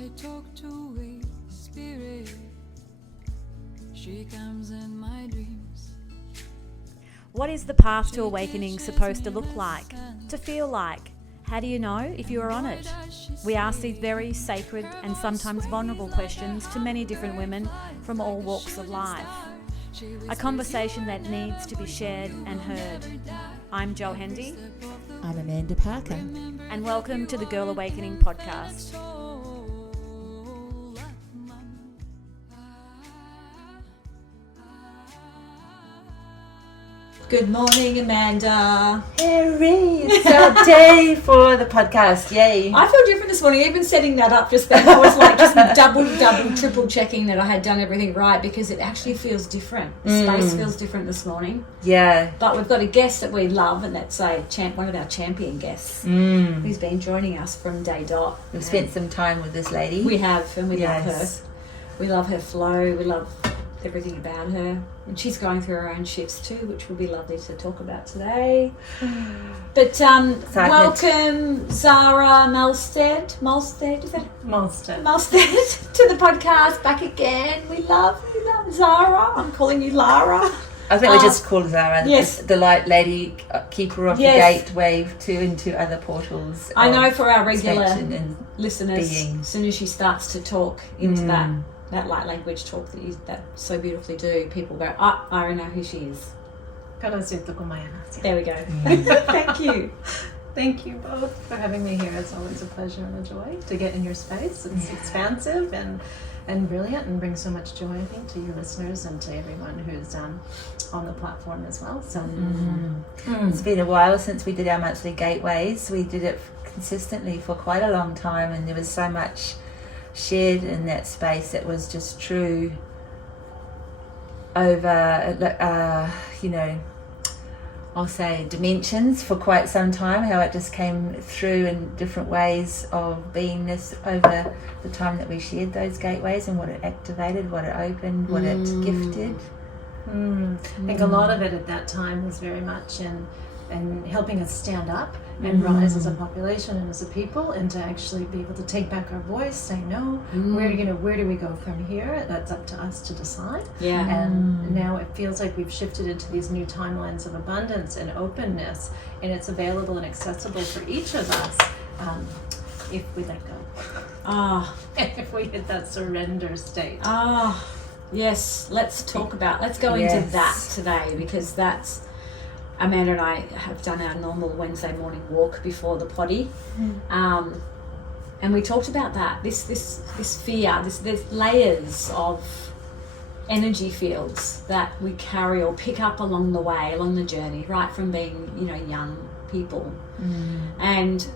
I talk to a spirit. She comes in my dreams. What is the path to awakening supposed to look like? To feel like? How do you know if you are on it? We ask these very sacred and sometimes vulnerable questions to many different women from all walks of life. A conversation that needs to be shared and heard. I'm Jo Hendy. I'm Amanda Parker. And welcome to the Girl Awakening podcast. Good morning, Amanda. Hooray! It's our day for the podcast. Yay! I feel different this morning. Even setting that up just then, I was like just double, triple checking that I had done everything right because it actually feels different. The space feels different this morning. Yeah. But we've got a guest that we love, and that's one of our champion guests who's been joining us from day dot. We've spent some time with this lady. We have, and we love her. Yes. We love her flow. We love everything about her, and she's going through her own shifts too, which will be lovely to talk about today. But welcome Zhara Mahlsted. Mahlsted to the podcast back again. We love Zhara. I'm calling you Lara. I think we just call Zhara yes. the light lady, keeper of the gateway into other portals. I know for our regular listeners, being. As soon as she starts to talk into that light language talk that you so beautifully do, people go, I know who she is. There we go. Thank you. Thank you both for having me here. It's always a pleasure and a joy to get in your space. It's expansive and brilliant and brings so much joy, I think, to your listeners and to everyone who's on the platform as well. So It's been a while since we did our monthly gateways. We did it consistently for quite a long time, and there was so much shared in that space that was just true over I'll say dimensions for quite some time, how it just came through in different ways of beingness over the time that we shared those gateways, and what it activated, what it opened, what it gifted. I think a lot of it at that time was very much in helping us stand up and rise as a population and as a people, and to actually be able to take back our voice, say no, where do we go from here? That's up to us to decide. And now it feels like we've shifted into these new timelines of abundance and openness, and it's available and accessible for each of us if we let go. And if we hit that surrender state. Yes, let's go into that today, because that's Amanda and I have done our normal Wednesday morning walk before the potty, and we talked about that. This fear, there's layers of energy fields that we carry or pick up along the way, along the journey, right from being young people, and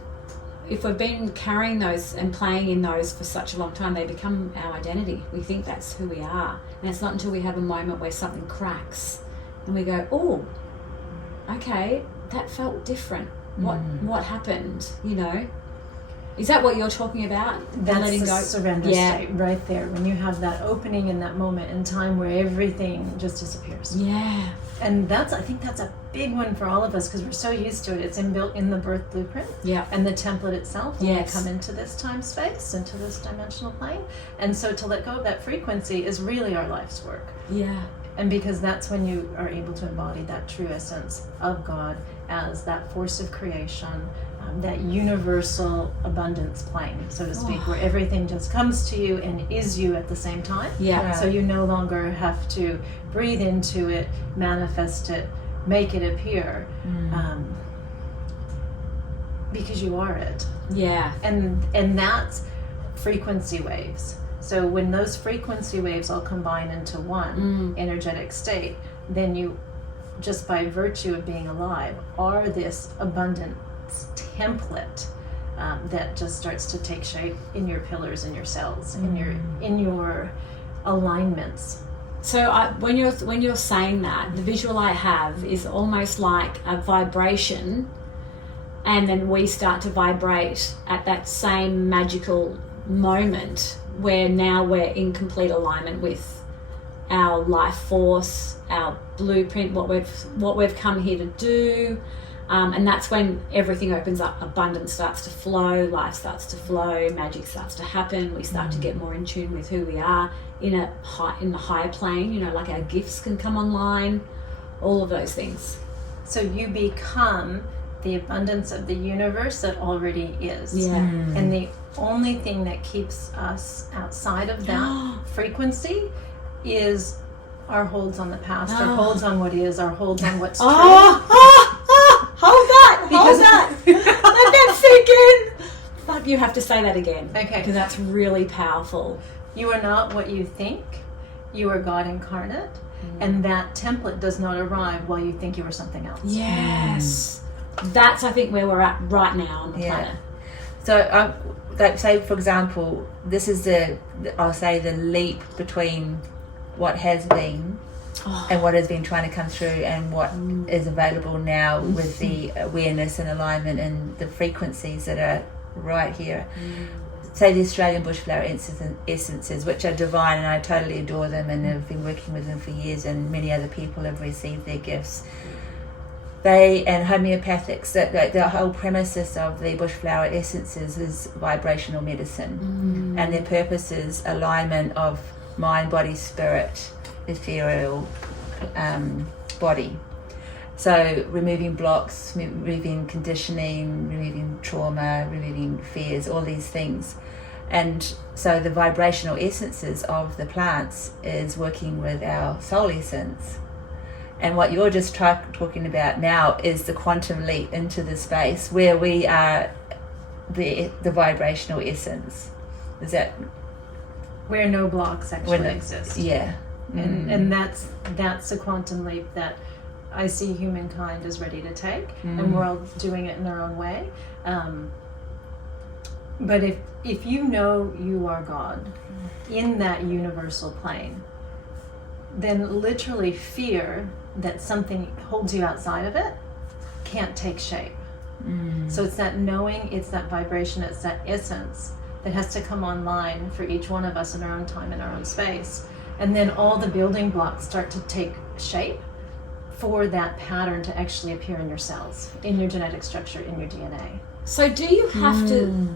if we've been carrying those and playing in those for such a long time, they become our identity. We think that's who we are, and it's not until we have a moment where something cracks and we go, oh, okay, that felt different. What happened? Is that what you're talking about? That's letting the go? Surrender state right there, when you have that opening in that moment in time where everything just disappears. Yeah. And I think that's a big one for all of us, because we're so used to it. It's inbuilt in the birth blueprint and the template itself when we come into this time space, into this dimensional plane. And so to let go of that frequency is really our life's work. Yeah. And because that's when you are able to embody that true essence of God as that force of creation, that universal abundance plane, so to speak, where everything just comes to you and is you at the same time. Yeah. So you no longer have to breathe into it, manifest it, make it appear, because you are it. Yeah. And that's frequency waves. So when those frequency waves all combine into one energetic state, then you, just by virtue of being alive, are this abundance template that just starts to take shape in your pillars, in your cells, in your alignments. So when you're saying that, the visual I have is almost like a vibration, and then we start to vibrate at that same magical moment where now we're in complete alignment with our life force, our blueprint, what we've come here to do, And that's when everything opens up. Abundance starts to flow, life starts to flow, magic starts to happen. We start to get more in tune with who we are in the higher plane. You know, like our gifts can come online, all of those things. So you become the abundance of the universe that already is. Yeah. And the only thing that keeps us outside of that frequency is our holds on the past, our holds on what is, our holds on what's true. Hold that! Hold that! Let that sink in! Fuck, you have to say that again. Okay. Because that's really powerful. You are not what you think. You are God incarnate. And that template does not arrive while you think you are something else. Yes. That's, I think, where we're at right now on the planet. So, like, say, for example, this is I'll say the leap between what has been and what has been trying to come through and what is available now with the awareness and alignment and the frequencies that are right here. Say the Australian bushflower essences, which are divine, and I totally adore them and have been working with them for years, and many other people have received their gifts. And homeopathics, that the whole premises of the bushflower essences is vibrational medicine, and their purpose is alignment of mind, body, spirit, ethereal body. So removing blocks, removing conditioning, removing trauma, removing fears, all these things. And so the vibrational essences of the plants is working with our soul essence. And what you're just talking about now is the quantum leap into the space where we are the vibrational essence. Is that Where no blocks actually exist. Yeah. And that's the quantum leap that I see humankind is ready to take, and we're all doing it in their own way. But if you know you are God in that universal plane, then literally fear that something holds you outside of it can't take shape. So it's that knowing, it's that vibration, it's that essence that has to come online for each one of us in our own time, in our own space. And then all the building blocks start to take shape for that pattern to actually appear in your cells, in your genetic structure, in your DNA. So do you have to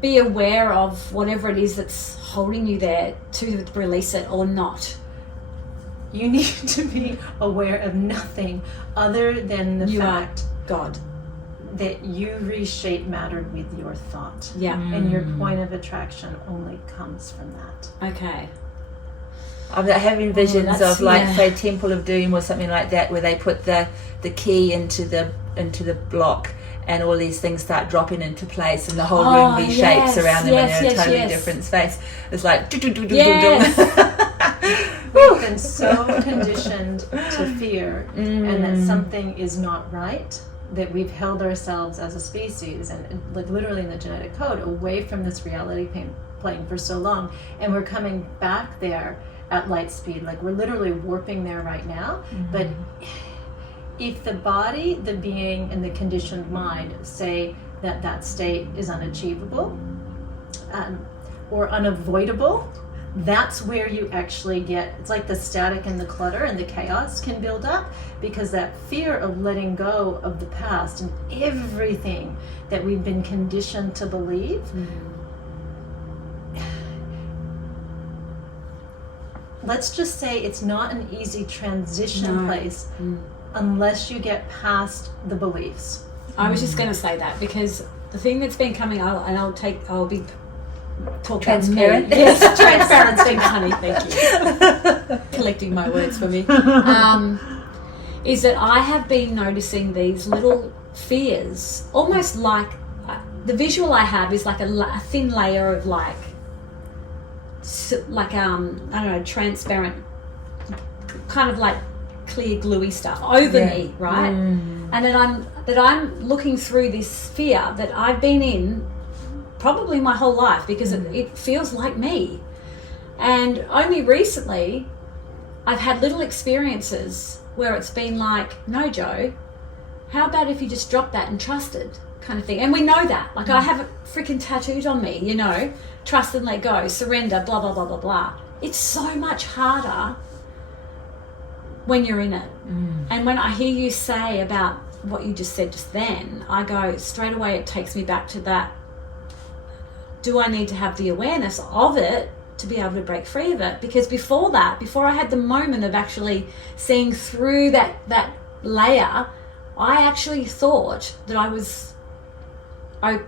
be aware of whatever it is that's holding you there to release it or not? You need to be aware of nothing other than the fact God that you reshape matter with your thought. Yeah. And your point of attraction only comes from that. Okay. I'm having visions of, like, say, Temple of Doom or something like that, where they put the key into the block and all these things start dropping into place and the whole room reshapes around them and they're in a totally different space. It's like We've been so conditioned to fear and that something is not right, that we've held ourselves as a species and like literally in the genetic code away from this reality plane for so long, and we're coming back there at light speed. Like, we're literally warping there right now. But if the body, the being, and the conditioned mind say that that state is unachievable or unavoidable, that's where you actually get, it's like the static and the clutter and the chaos can build up, because that fear of letting go of the past and everything that we've been conditioned to believe, let's just say it's not an easy transition place unless you get past the beliefs. I was just going to say that, because the thing that's been coming, I'll be talk transparent. About me. Yes, transparent's been funny. Thank you. Collecting my words for me. Is that I have been noticing these little fears, almost like the visual I have is like a thin layer of like I don't know, transparent, kind of like clear gluey stuff over me, right? And that I'm looking through this fear that I've been in probably my whole life, because it feels like me. And only recently I've had little experiences where it's been like, no, Joe, how about if you just drop that and trusted, kind of thing. And we know that, like I have it freaking tattooed on me, you know, trust and let go, surrender, blah blah blah blah blah. It's so much harder when you're in it. And when I hear you say about what you just said just then, I go straight away, it takes me back to that. Do I need to have the awareness of it to be able to break free of it? Because before I had the moment of actually seeing through that layer, I actually thought that I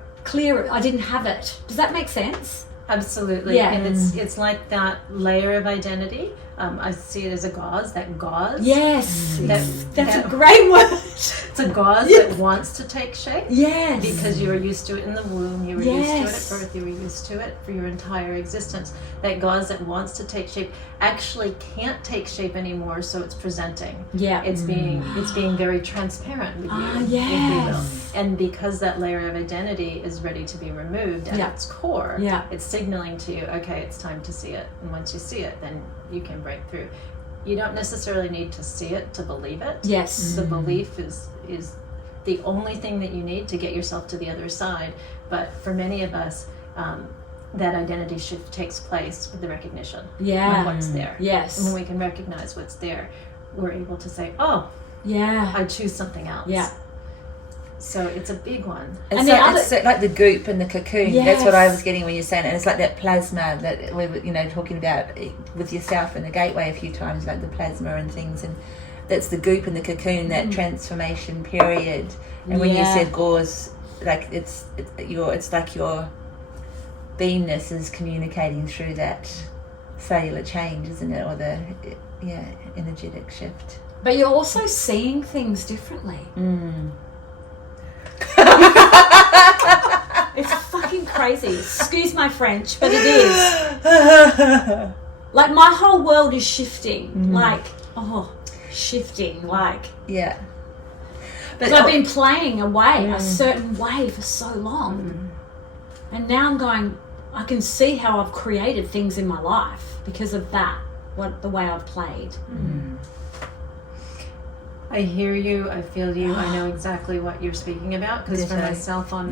didn't have it. Does that make sense? Absolutely. Yeah. And it's like that layer of identity. I see it as a gauze, that gauze. Yes. That's that- a great word. It's a gauze that wants to take shape. Yes. Because you were used to it in the womb, you were used to it Yes. at birth, you were used to it for your entire existence. That gauze that wants to take shape actually can't take shape anymore, so it's presenting. Yeah. It's being very transparent with you, if you yes. will. And because that layer of identity is ready to be removed at its core, it's signaling to you, okay, it's time to see it. And once you see it, then you can break through. You don't necessarily need to see it to believe it. Yes. The belief is the only thing that you need to get yourself to the other side. But for many of us, that identity shift takes place with the recognition of what's there. Yes. And when we can recognize what's there, we're able to say, oh, yeah, I choose something else. Yeah. So it's a big one. It's like the goop and the cocoon. Yes. That's what I was getting when you're saying it. And it's like that plasma that we were, talking about with yourself in the gateway a few times, like the plasma and things. And that's the goop and the cocoon, that transformation period. And when you said gauze, like it's like your beingness is communicating through that cellular change, isn't it? Or the energetic shift. But you're also seeing things differently. It's fucking crazy. Excuse my French, but it is. Like, my whole world is shifting. Shifting. Yeah. But I've been playing away a certain way for so long. And now I'm going, I can see how I've created things in my life because of that, the way I've played. I hear you, I feel you, I know exactly what you're speaking about, because for myself on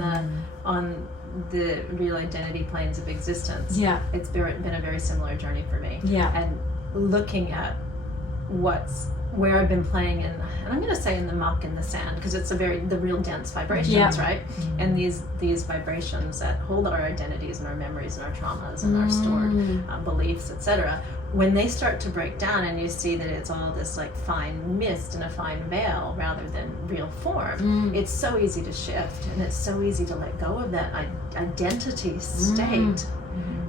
the real identity planes of existence, it's been a very similar journey for me. And looking at where I've been playing in, and I'm going to say in the muck and the sand, because it's the real dense vibrations, right? And these vibrations that hold our identities and our memories and our traumas and our stored beliefs, etc. When they start to break down and you see that it's all this like fine mist and a fine veil rather than real form, it's so easy to shift, and it's so easy to let go of that identity state.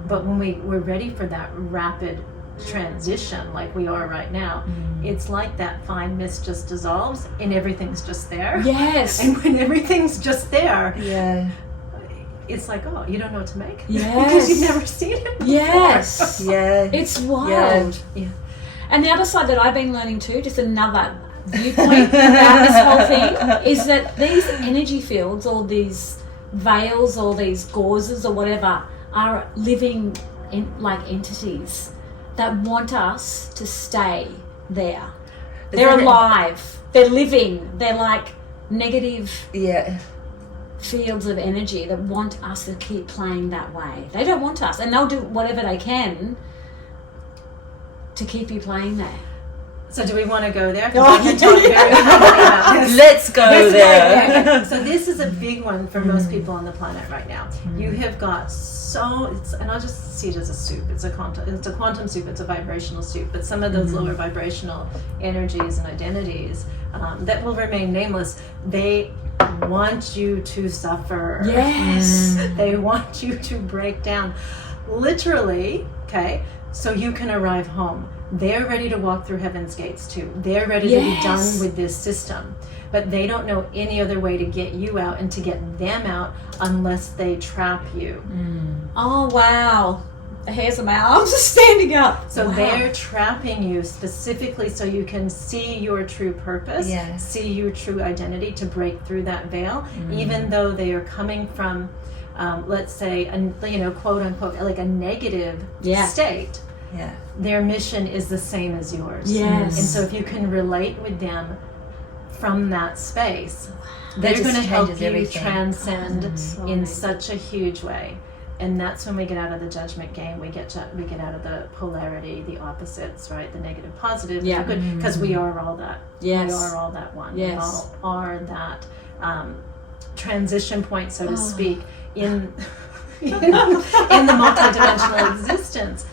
But when we're ready for that rapid transition like we are right now, it's like that fine mist just dissolves and everything's just there. Yes. And when everything's just there, it's like, oh, you don't know what to make? Because you've never seen it before. Yes. It's wild. Yeah. And the other side that I've been learning too, just another viewpoint about this whole thing, is that these energy fields, or these veils, or these gauzes, or whatever, are living entities that want us to stay there. They're alive. They're living. They're like negative fields of energy that want us to keep playing that way. They don't want us, and they'll do whatever they can to keep you playing there. So do we want to go there? 'Cause I can talk very quickly about this. Let's go there. So this is a big one for most people on the planet right now. You have got and I'll just see it as a soup. It's a quantum soup. It's a vibrational soup. But some of those lower vibrational energies and identities that will remain nameless, they want you to suffer. Yes. They want you to break down, literally. Okay, so you can arrive home. They're ready to walk through heaven's gates too. They're ready to be done with this system. But they don't know any other way to get you out and to get them out unless they trap you. Oh, wow. The hairs on my arms are standing up. So they're trapping you specifically so you can see your true purpose, see your true identity, to break through that veil, even though they are coming from, let's say, quote unquote, like a negative state. Their mission is the same as yours. Yes. And so if you can relate with them from that space, they're going to help you transcend in such a huge way. And that's when we get out of the judgment game. We get out of the polarity, the opposites, right? The negative, positive. Yeah. Because we are all that. Yes. We are all that one. Yes. We all are that transition point, so to speak, in the multidimensional existence,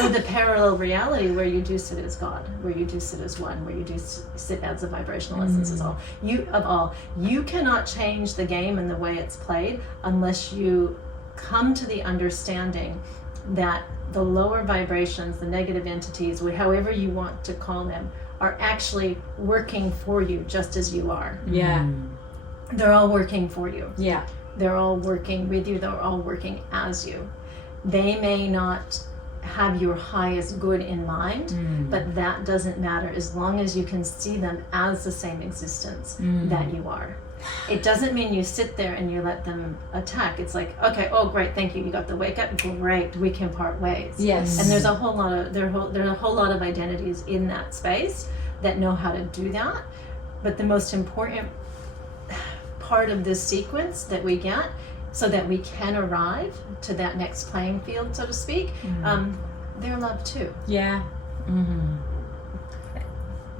or the parallel reality where you do sit as God, where you do sit as one, where you do sit as a vibrational essence of all. You cannot change the game and the way it's played unless you come to the understanding that the lower vibrations, the negative entities, however you want to call them, are actually working for you just as you are. Yeah. They're all working for you. Yeah. They're all working with you. They're all working as you. They may not have your highest good in mind, but that doesn't matter as long as you can see them as the same existence that you are. It doesn't mean you sit there and you let them attack. It's like, okay, oh great, thank you, you got the wake up, great, we can part ways. Yes. And there's a whole lot of there are a whole lot of identities in that space that know how to do that. But the most important part of this sequence that we get, so that we can arrive to that next playing field, so to speak, they're love too. Yeah.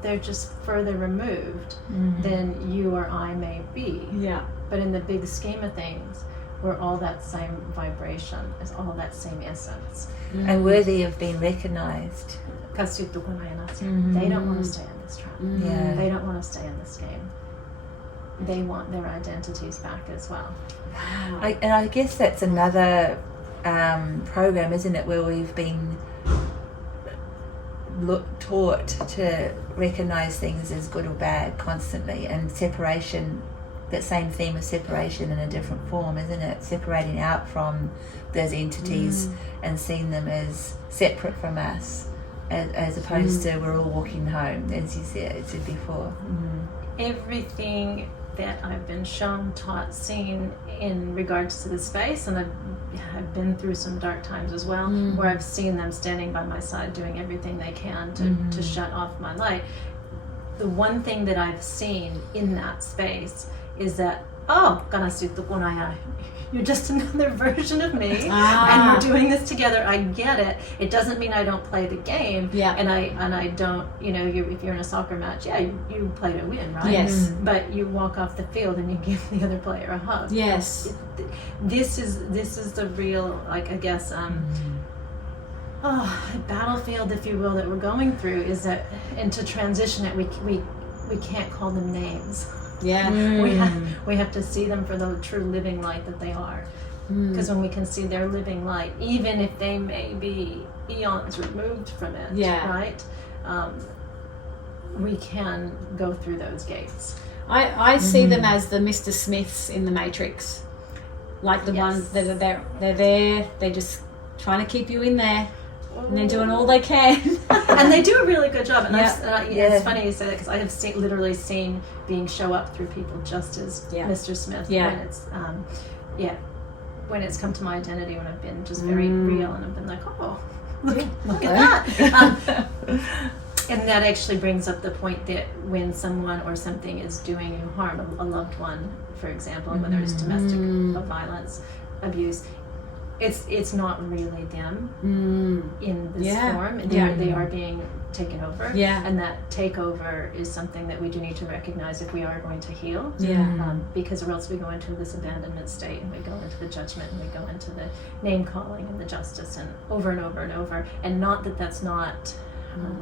They're just further removed than you or I may be. Yeah. But in the big scheme of things, we're all that same vibration, it's all that same essence. And worthy of being recognized. They don't want to stay in this trap. Yeah. They don't want to stay in this game. They want their identities back as well. And I guess that's another program, isn't it, where we've been taught to recognize things as good or bad constantly, and separation, that same theme of separation in a different form, isn't it? Separating out from those entities and seeing them as separate from us, as opposed to we're all walking home, as you said before. Everything that I've been shown, taught, seen in regards to the space, and I've been through some dark times as well, where I've seen them standing by my side doing everything they can to shut off my light. The one thing that I've seen in that space is that, you're just another version of me, and we're doing this together. I get it. It doesn't mean I don't play the game. Yeah. And I don't, if you're in a soccer match, you play to win, right? Yes. But you walk off the field and you give the other player a hug. Yes. This is the real, battlefield, if you will, that we're going through, is that, and to transition it, we can't call them names. Yeah. We have to see them for the true living light that they are. Because when we can see their living light, even if they may be eons removed from it, right? We can go through those gates. I see them as the Mr. Smiths in the Matrix, like the ones that are there. They're there. They're just trying to keep you in there, and they're doing all they can. And they do a really good job. And it's funny you say that, because I have literally seen being show up through people just as Mr. Smith. When it's when it's come to my identity, when I've been just very real, and I've been like, look at that. And that actually brings up the point that when someone or something is doing you harm, a loved one, for example, whether it's domestic violence, abuse, it's not really them in this form. They are being taken over. And that takeover is something that we do need to recognize if we are going to heal. Because or else we go into this abandonment state, and we go into the judgment, and we go into the name calling and the justice, and over and over and over. And not that that's not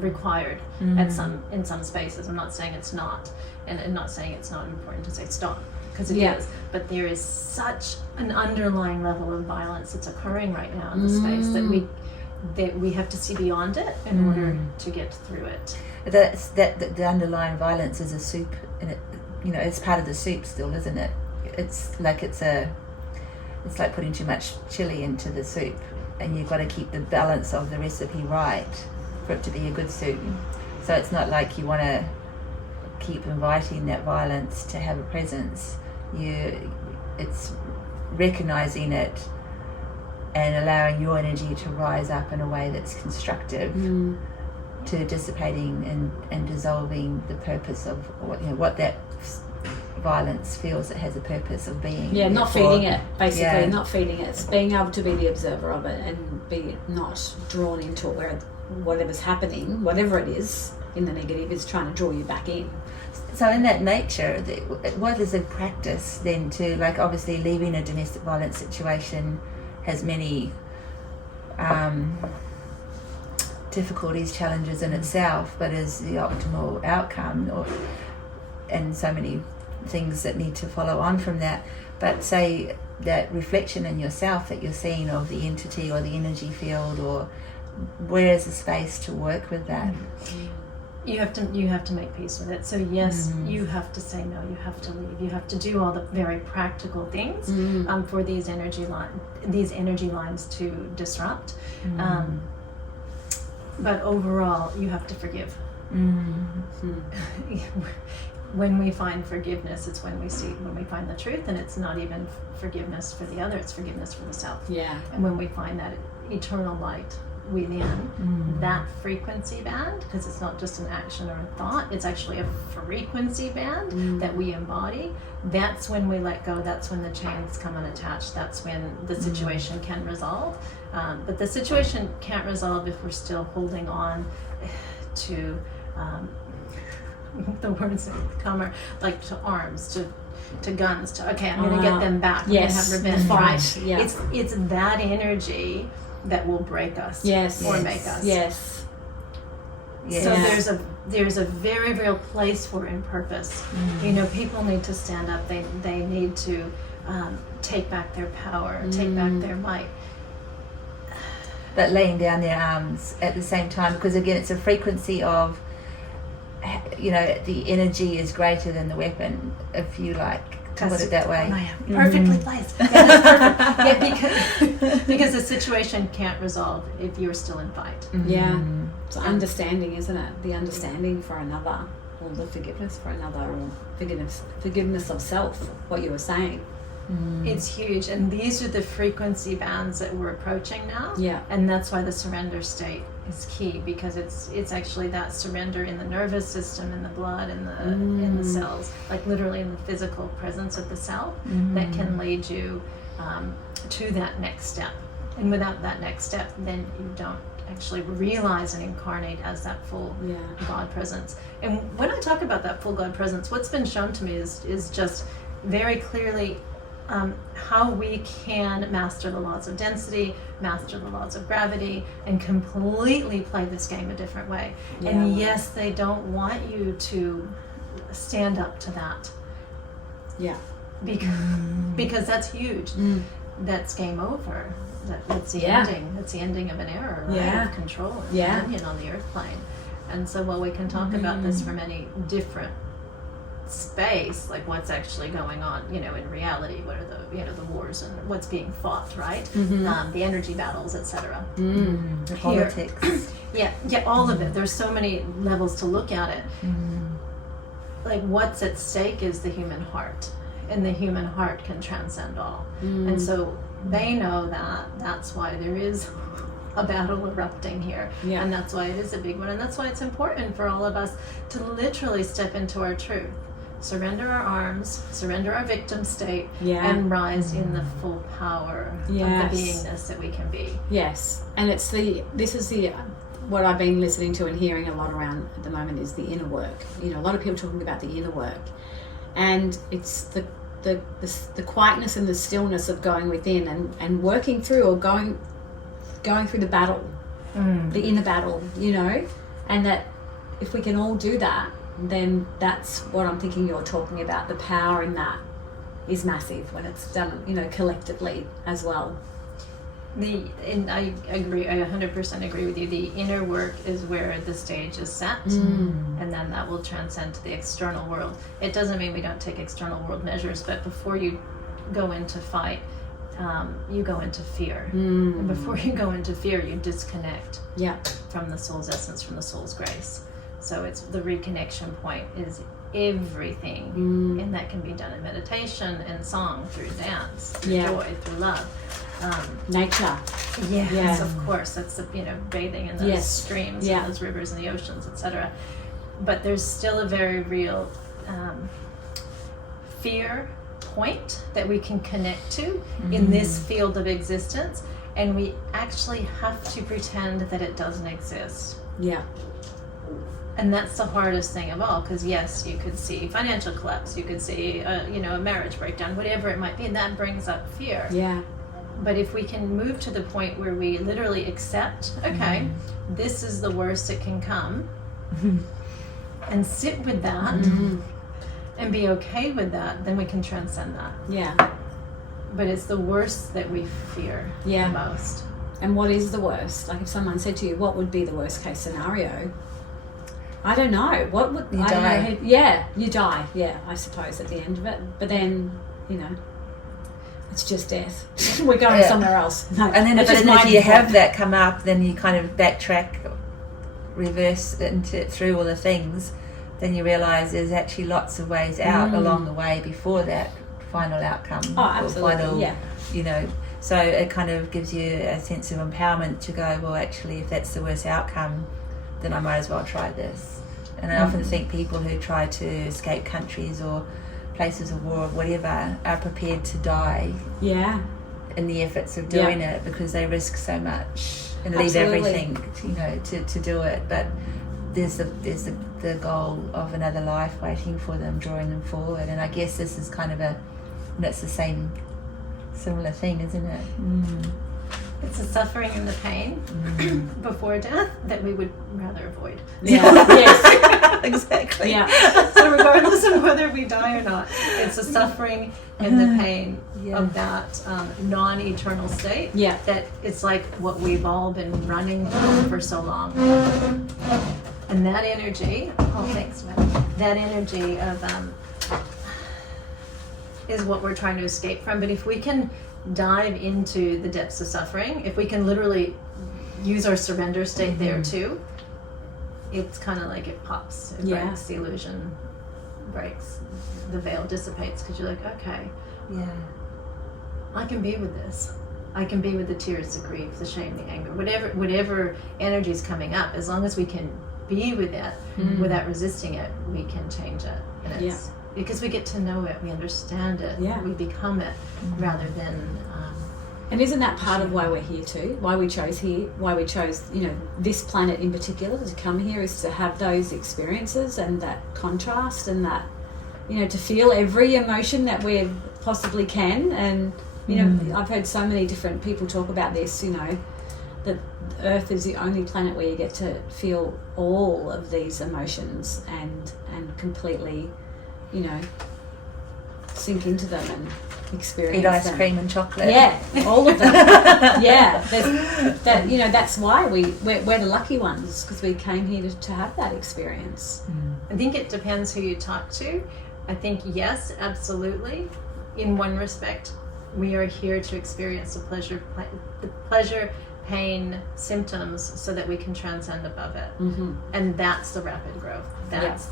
required in some spaces. I'm not saying it's not, and not saying it's not important to say stop, because it is. But there is such an underlying level of violence that's occurring right now in the space that we have to see beyond it in order to get through it. The underlying violence is a soup, and it's part of the soup still, isn't it? It's like putting too much chili into the soup, and you've got to keep the balance of the recipe right for it to be a good soup. So it's not like you want to keep inviting that violence to have a presence. It's recognizing it and allowing your energy to rise up in a way that's constructive to dissipating and dissolving the purpose of what that violence feels it has a purpose of being. Yeah, not feeding it, basically, Yeah. not feeding it. It's being able to be the observer of it and be not drawn into it where whatever's happening, whatever it is in the negative, is trying to draw you back in. So in that nature, what is a practice then to, like, obviously leaving a domestic violence situation has many difficulties, challenges in itself, but is the optimal outcome, and so many things that need to follow on from that. But say that reflection in yourself that you're seeing of the entity or the energy field, or where is the space to work with that? You have to make peace with it. So yes, you have to say no. You have to leave. You have to do all the very practical things for these energy lines to disrupt. But overall, you have to forgive. When we find forgiveness, it's when we find the truth, and it's not even forgiveness for the other; it's forgiveness for the self. Yeah. And when we find that eternal light within, that frequency band, because it's not just an action or a thought, it's actually a frequency band that we embody. That's when we let go. That's when the chains come unattached. That's when the situation can resolve. But the situation can't resolve if we're still holding on to the words that come are like to arms, to guns, to okay, I'm going to get them back. I'm going to have revenge. Fight. Yeah. It's that energy that will break us or make us. Yes. So there's a very real place for in purpose. You know, people need to stand up. They need to take back their power, take back their might. But laying down their arms at the same time, because again, it's a frequency of, you know, the energy is greater than the weapon, if you like to put it that way. Perfectly placed. Yeah, that's perfect. Yeah, because the situation can't resolve if you're still in fight. Yeah. It's understanding, isn't it? The understanding for another, or the forgiveness for another, or forgiveness of self, what you were saying. It's huge, and these are the frequency bands that we're approaching now. Yeah. And that's why the surrender state is key, because it's actually that surrender in the nervous system, in the blood, in the cells, like literally in the physical presence of the cell, that can lead you to that next step. And without that next step, then you don't actually realize and incarnate as that full God presence. And when I talk about that full God presence, what's been shown to me is just very clearly how we can master the laws of density, master the laws of gravity, and completely play this game a different way. Yeah. And yes, they don't want you to stand up to that. Yeah. Because that's huge. That's game over. That's the ending. That's the ending of an era, right? Of control and dominion on the earth plane. And so while we can talk about this from any different space, like what's actually going on, you know, in reality, what are the, you know, the wars and what's being fought, right? The energy battles, etc. The politics. All of it. There's so many levels to look at it. Like what's at stake is the human heart, and the human heart can transcend all. And so they know that. That's why there is a battle erupting here, and that's why it is a big one, and that's why it's important for all of us to literally step into our truth. Surrender our arms, surrender our victim state, and rise in the full power of the beingness that we can be. Yes, and this is what I've been listening to and hearing a lot around at the moment is the inner work. You know, a lot of people talking about the inner work, and it's the quietness and the stillness of going within and working through, or going through the battle, the inner battle. You know, and that if we can all do that, then that's what I'm thinking you're talking about. The power in that is massive when it's done, you know, collectively as well. And I agree, I 100% agree with you. The inner work is where the stage is set, and then that will transcend to the external world. It doesn't mean we don't take external world measures, but before you go into fight, you go into fear. And before you go into fear, you disconnect from the soul's essence, from the soul's grace. So it's the reconnection point is everything, and that can be done in meditation, in song, through dance, through joy, through love. Nature. Yes, of course. That's the, you know, bathing in those streams, and those rivers and the oceans, etc. But there's still a very real fear point that we can connect to in this field of existence, and we actually have to pretend that it doesn't exist. Yeah. And that's the hardest thing of all, because yes, you could see financial collapse, you could see a marriage breakdown, whatever it might be, and that brings up fear. Yeah. But if we can move to the point where we literally accept, okay, this is the worst that can come, and sit with that, and be okay with that, then we can transcend that. Yeah. But it's the worst that we fear the most. And what is the worst? Like if someone said to you, what would be the worst case scenario? I don't know. What would you I die? Don't know, yeah, you die. Yeah, I suppose at the end of it. But then, it's just death. We're going somewhere else. No, And then that's if just my you have point. that come up, then you kind of backtrack, reverse through all the things, then you realise there's actually lots of ways out along the way before that final outcome. Oh, absolutely. Or final, yeah. So it kind of gives you a sense of empowerment to go, well, actually, if that's the worst outcome, then I might as well try this. And I often think people who try to escape countries or places of war or whatever are prepared to die Yeah. in the efforts of doing it, because they risk so much and leave Absolutely. everything, to do it. But there's the goal of another life waiting for them, drawing them forward. And I guess this is kind of it's the similar thing, isn't it? It's the suffering and the pain before death that we would rather avoid. Yeah. Yes. Exactly. Yeah. So regardless of whether we die or not, it's the suffering and the pain of that non-eternal state. Yeah. That it's like what we've all been running for so long. And that energy, thanks, man. That energy of is what we're trying to escape from. But if we can dive into the depths of suffering, if we can literally use our surrender state there too, it's kind of like it pops, it breaks the illusion, breaks, the veil dissipates, because you're like, okay, I can be with this. I can be with the tears, the grief, the shame, the anger, whatever energy is coming up. As long as we can be with it without resisting it, we can change it. And it's because we get to know it, we understand it, we become it, rather than And isn't that part of why we're here too? Why we chose, this planet in particular to come here, is to have those experiences and that contrast and that, to feel every emotion that we possibly can. And, I've heard so many different people talk about this, that Earth is the only planet where you get to feel all of these emotions and completely, sink into them and experience Eat ice them. cream and chocolate. Yeah, all of them. That's why we're the lucky ones, because we came here to have that experience. I think it depends who you talk to. I think yes, absolutely. In one respect, we are here to experience the pleasure, pain, symptoms, so that we can transcend above it. And that's the rapid growth. That's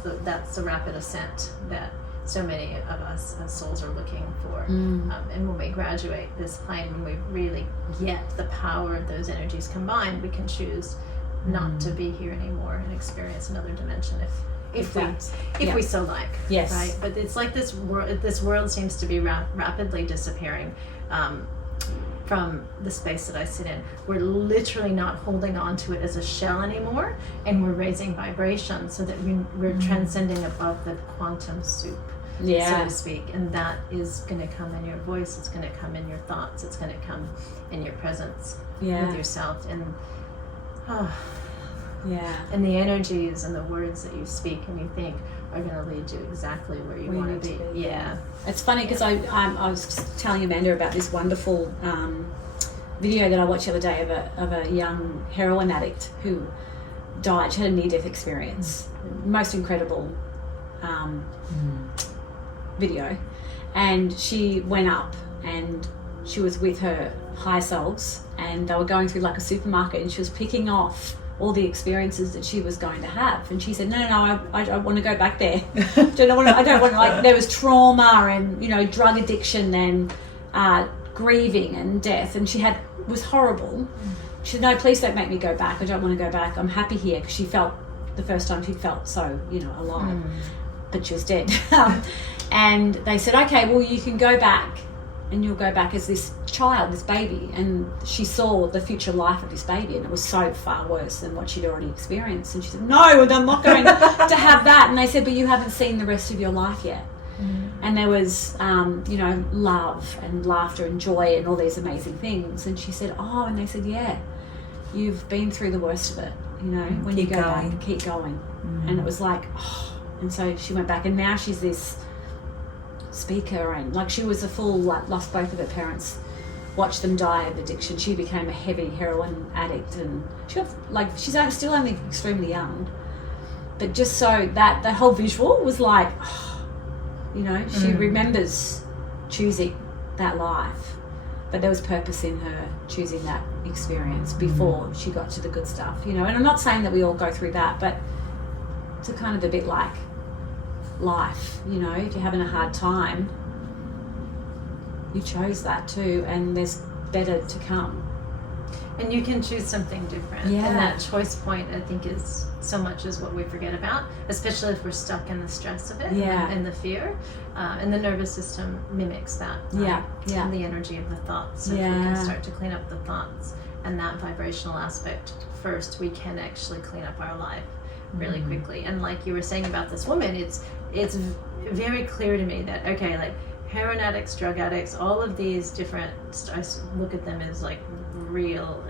the rapid ascent that so many of us as souls are looking for. And when we graduate this plane, when we really get the power of those energies combined, we can choose not to be here anymore and experience another dimension if we so like. Yes. Right. But it's like this world seems to be rapidly disappearing from the space that I sit in. We're literally not holding on to it as a shell anymore, and we're raising vibration so that we're transcending above the quantum soup, so to speak. And that is going to come in your voice, it's going to come in your thoughts, it's going to come in your presence with yourself. And and the energies and the words that you speak and you think are going to lead you exactly where you want to be. It's funny because I was just telling Amanda about this wonderful video that I watched the other day of a young heroin addict who died. She had a near-death experience. Most incredible video. And she went up and she was with her high selves, and they were going through like a supermarket, and she was picking off all the experiences that she was going to have. And she said, no, I want to go back there. I don't want to, like, there was trauma and, drug addiction and grieving and death. And it was horrible. She said, no, please don't make me go back. I don't want to go back. I'm happy here, because she felt, the first time she felt so, alive. but she was dead. And they said, okay, well, you can go back, and you'll go back as this child, this baby. And she saw the future life of this baby, and it was so far worse than what she'd already experienced. And she said, no, I'm not going to have that. And they said, but you haven't seen the rest of your life yet. And there was, love and laughter and joy and all these amazing things. And she said, oh, and they said, yeah, you've been through the worst of it, when you go back, keep going. And it was like, oh. And so she went back, and now she's this speaker, and like she was a full, lost both of her parents, watched them die of addiction. She became a heavy heroin addict, and she got, she's still only extremely young. But just so that the whole visual was like, she remembers choosing that life, but there was purpose in her choosing that experience before she got to the good stuff, and I'm not saying that we all go through that, but it's a kind of a bit like life, if you're having a hard time, you chose that too, and there's better to come. And you can choose something different. Yeah. And that choice point, I think, is so much is what we forget about, especially if we're stuck in the stress of it and the fear. And the nervous system mimics that. And the energy of the thoughts. So if we can start to clean up the thoughts and that vibrational aspect first, we can actually clean up our life really quickly. And like you were saying about this woman, it's very clear to me that, okay, like heroin addicts, drug addicts, all of these different, I look at them as like real,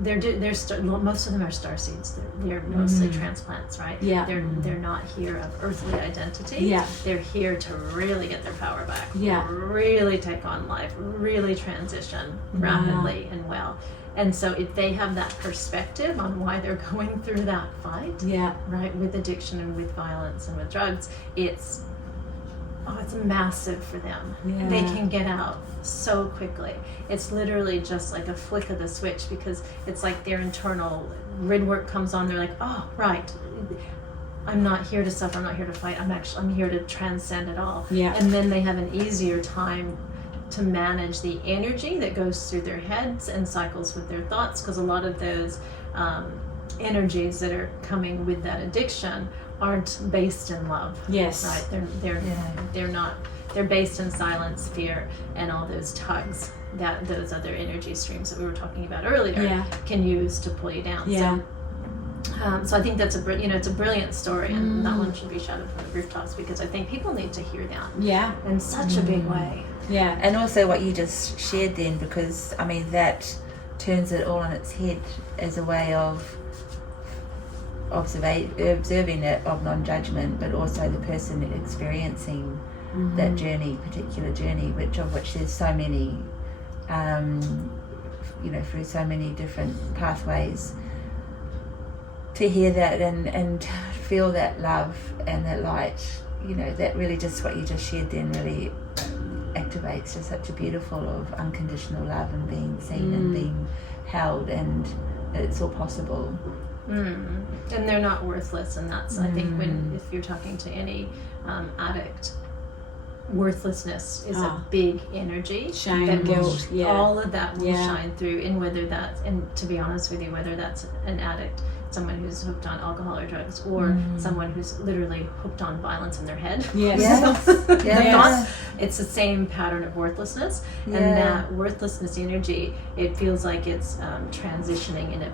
most of them are starseeds. They're mostly transplants, right? Yeah. They're not here of earthly identity. Yeah. They're here to really get their power back. Yeah. Really take on life, really transition rapidly and well. And so if they have that perspective on why they're going through that fight, right, with addiction and with violence and with drugs, it's massive for them. Yeah. They can get out so quickly. It's literally just like a flick of the switch, because it's like their internal grid work comes on. They're like, oh, right, I'm not here to suffer, I'm not here to fight, I'm here to transcend it all. Yeah. And then they have an easier time to manage the energy that goes through their heads and cycles with their thoughts, because a lot of those energies that are coming with that addiction aren't based in love. Yes. Right? They're not. They're based in silence, fear, and all those tugs that those other energy streams that we were talking about earlier can use to pull you down. Yeah. So I think that's it's a brilliant story, and that one should be shouted from the rooftops, because I think people need to hear that. Yeah. In such a big way. Yeah. And also what you just shared then, because I mean that turns it all on its head as a way of observing it, of non-judgment, but also the person experiencing that particular journey, which there's so many, through so many different pathways. To hear that and feel that love and that light, that really just what you just shared then really activates just such a beautiful of unconditional love and being seen and being held, and it's all possible. And they're not worthless, and that's I think if you're talking to any addict, worthlessness is a big energy. Shame, guilt, all of that will shine through in whether that's, and to be honest with you, whether that's an addict, someone who's hooked on alcohol or drugs, or someone who's literally hooked on violence in their head. It's the same pattern of worthlessness, and that worthlessness energy, it feels like it's transitioning in a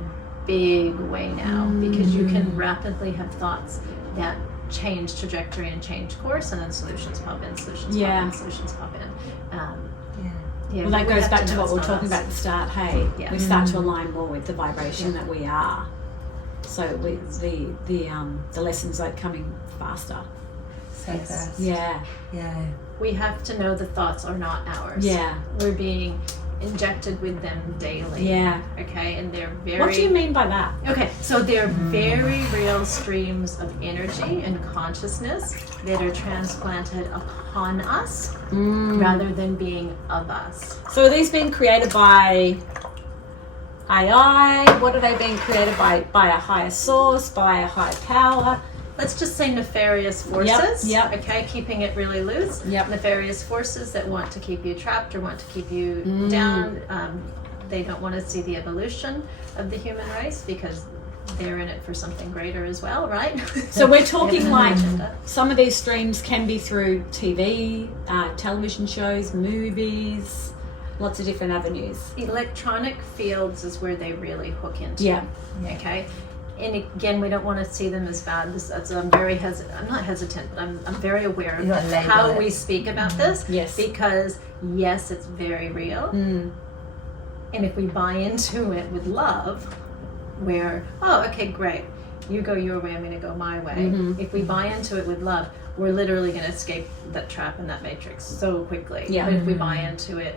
big way now, because you can rapidly have thoughts that change trajectory and change course, and then solutions pop in, solutions pop in. Well, that goes back to what we were talking about at the start. Hey, we start to align more with the vibration that we are. So the lessons are coming faster. So fast. Yeah. We have to know the thoughts are not ours. Yeah. We're being injected with them daily. Yeah. Okay, and they're very... What do you mean by that? Okay, so they're very real streams of energy and consciousness that are transplanted upon us rather than being of us. So are these being created by AI? What are they being created by? By a higher source? By a higher power? Let's just say nefarious forces. Yep. Okay, keeping it really loose. Yep. Nefarious forces that want to keep you trapped or want to keep you down. They don't want to see the evolution of the human race, because they're in it for something greater as well, right? So we're talking Yeah. like Agenda. some of these streams can be through TV, television shows, movies, lots of different avenues. Electronic fields is where they really hook into. Yeah. Okay. And again, we don't want to see them as bad. I'm very hesitant. I'm not hesitant, but I'm very aware of You don't label how it. we speak about this. Yes. Because yes, it's very real. Mm. And if we buy into it with love, where, oh, okay, great, you go your way, I'm going to go my way. Mhm. If we buy into it with love, we're literally going to escape that trap and that matrix so quickly. Yeah. But if we buy into it,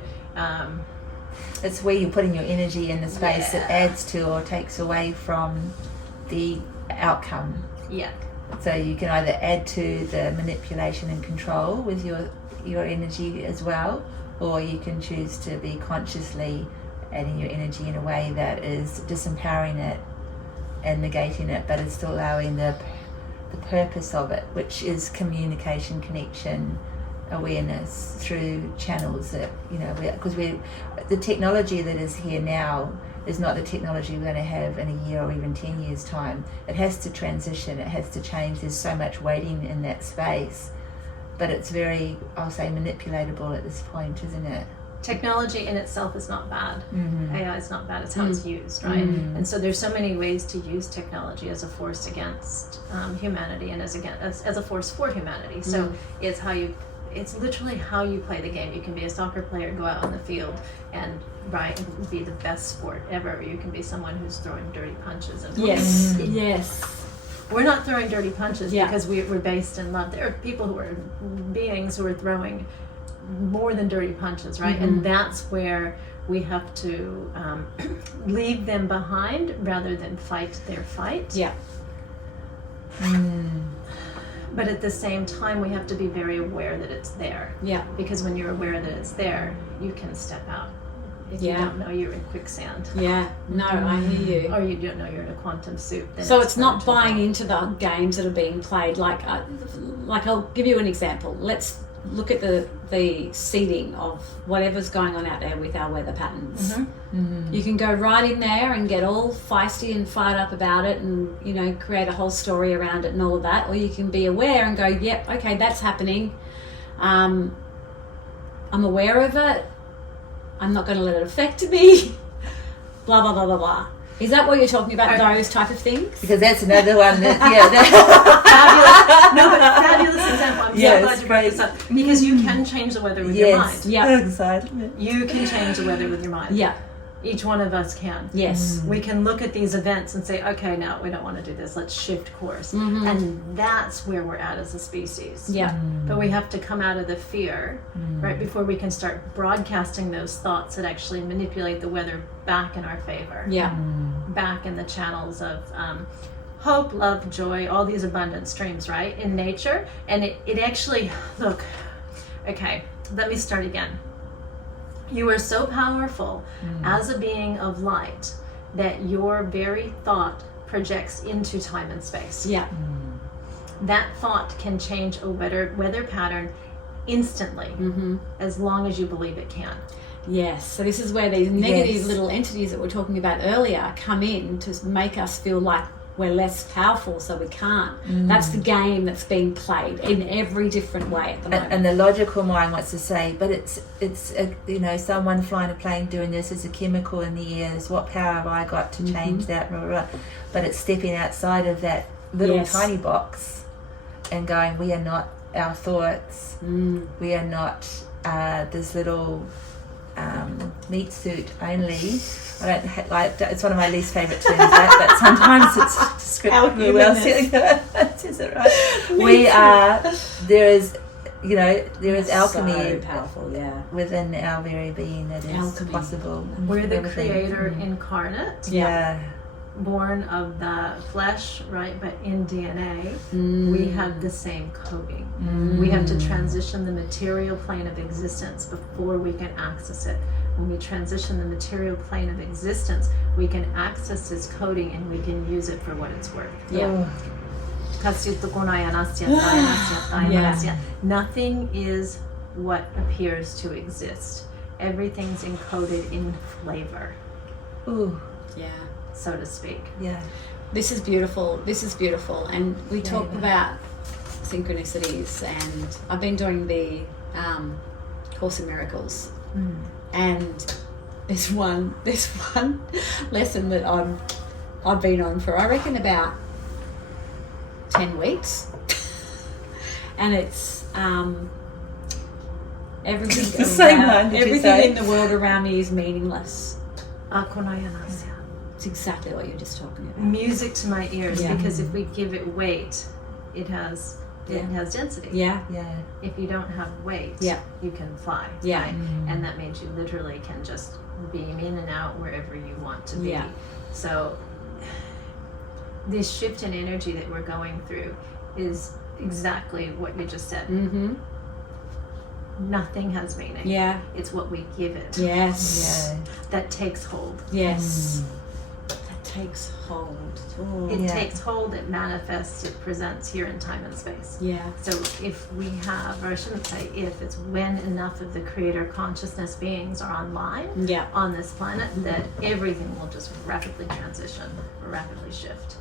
It's where you're putting your energy in the space that Yeah. adds to or takes away from the outcome. yeah, So you can either add to the manipulation and control with your energy as well, or you can choose to be consciously adding your energy in a way that is disempowering it and negating it, but it's still allowing the purpose of it, which is communication, connection, awareness through channels that, because the technology that is here now is not the technology we're going to have in a year or even 10 years time. It has to transition, it has to change. There's so much waiting in that space, but it's very, I'll say, manipulatable at this point, isn't it? technology in itself is not bad. Mm-hmm. AI is not bad. It's how it's used, right? And so there's so many ways to use technology as a force against humanity and as a force for humanity. So it's literally how you play the game. You can be a soccer player, go out on the field and be the best sport ever. You can be someone who's throwing dirty punches. And Yes. we're not throwing dirty punches Yeah. because we're based in love. There are people who are beings who are throwing more than dirty punches, right? And that's where we have to leave them behind rather than fight their fight. Yeah. But at the same time, we have to be very aware that it's there. Yeah. Because when you're aware that it's there, you can step out. If you don't know you're in quicksand, Yeah. No, I hear you. or you don't know you're in a quantum soup, then So it's not going to buying fall. into the games that are being played. Like I'll give you an example. Let's look at the seeding of whatever's going on out there with our weather patterns. You can go right in there and get all feisty and fired up about it and, create a whole story around it and all of that. Or you can be aware and go, yep, okay, that's happening. I'm aware of it. I'm not going to let it affect me. Blah, blah, blah, blah, blah. Is that what you're talking about, those type of things? Because that's another one that, Fabulous. No, but fabulous example. I'm so glad you brought this up. Because you can change the weather with your mind. Yeah. Excitement. You can change the weather with your mind. Yeah. Each one of us can. Yes. We can look at these events and say, okay, no, we don't want to do this. Let's shift course. And that's where we're at as a species. Yeah. But we have to come out of the fear, right, before we can start broadcasting those thoughts that actually manipulate the weather back in our favor. Yeah. Back in the channels of hope, love, joy, all these abundant streams, right, in nature. And it actually, look, okay, let me start again. You are so powerful as a being of light that your very thought projects into time and space. Yeah. That thought can change a weather pattern instantly, as long as you believe it can. Yes. So this is where these negative Yes. little entities that we we're talking about earlier come in to make us feel like we're less powerful, so we can't. That's the game that's being played in every different way at the moment. And the logical mind wants to say, but it's someone flying a plane doing this, is a chemical in the air, what power have I got to change that, blah, blah, blah. But it's stepping outside of that little tiny box and going, we are not our thoughts, we are not this little meat suit only. I don't like it's one of my least favourite terms, but sometimes it's descriptive. Is it right? We are. There is alchemy. So powerful, yeah. Within our very being that is Alchemy. possible. We're the Everything. creator incarnate, Yeah. born of the flesh, right? But in DNA, we have the same coding. We have to transition the material plane of existence before we can access it. When we transition the material plane of existence, we can access this coding and we can use it for what it's worth. Yeah. Nothing is what appears to exist. Everything's encoded in flavor, Ooh. Yeah. so to speak. Yeah. This is beautiful. This is beautiful. And we talk about synchronicities, and I've been doing the Course in Miracles, and there's one lesson that I've been on for, I reckon, about 10 weeks, and it's everything in the world around me is meaningless. It's exactly what you're just talking about. Music to my ears, because if we give it weight, it has density. Yeah. If you don't have weight, you can fly. Yeah. Right? And that means you literally can just beam in and out wherever you want to be. Yeah. So this shift in energy that we're going through is exactly what you just said. Mm-hmm. Nothing has meaning. Yeah. It's what we give it. Yes. That takes hold. Yes. That takes hold. Oh. It takes hold, it manifests, it presents here in time and space. Yeah. So if we have, or I shouldn't say if, it's when enough of the creator consciousness beings are online on this planet, that everything will just rapidly transition or rapidly shift.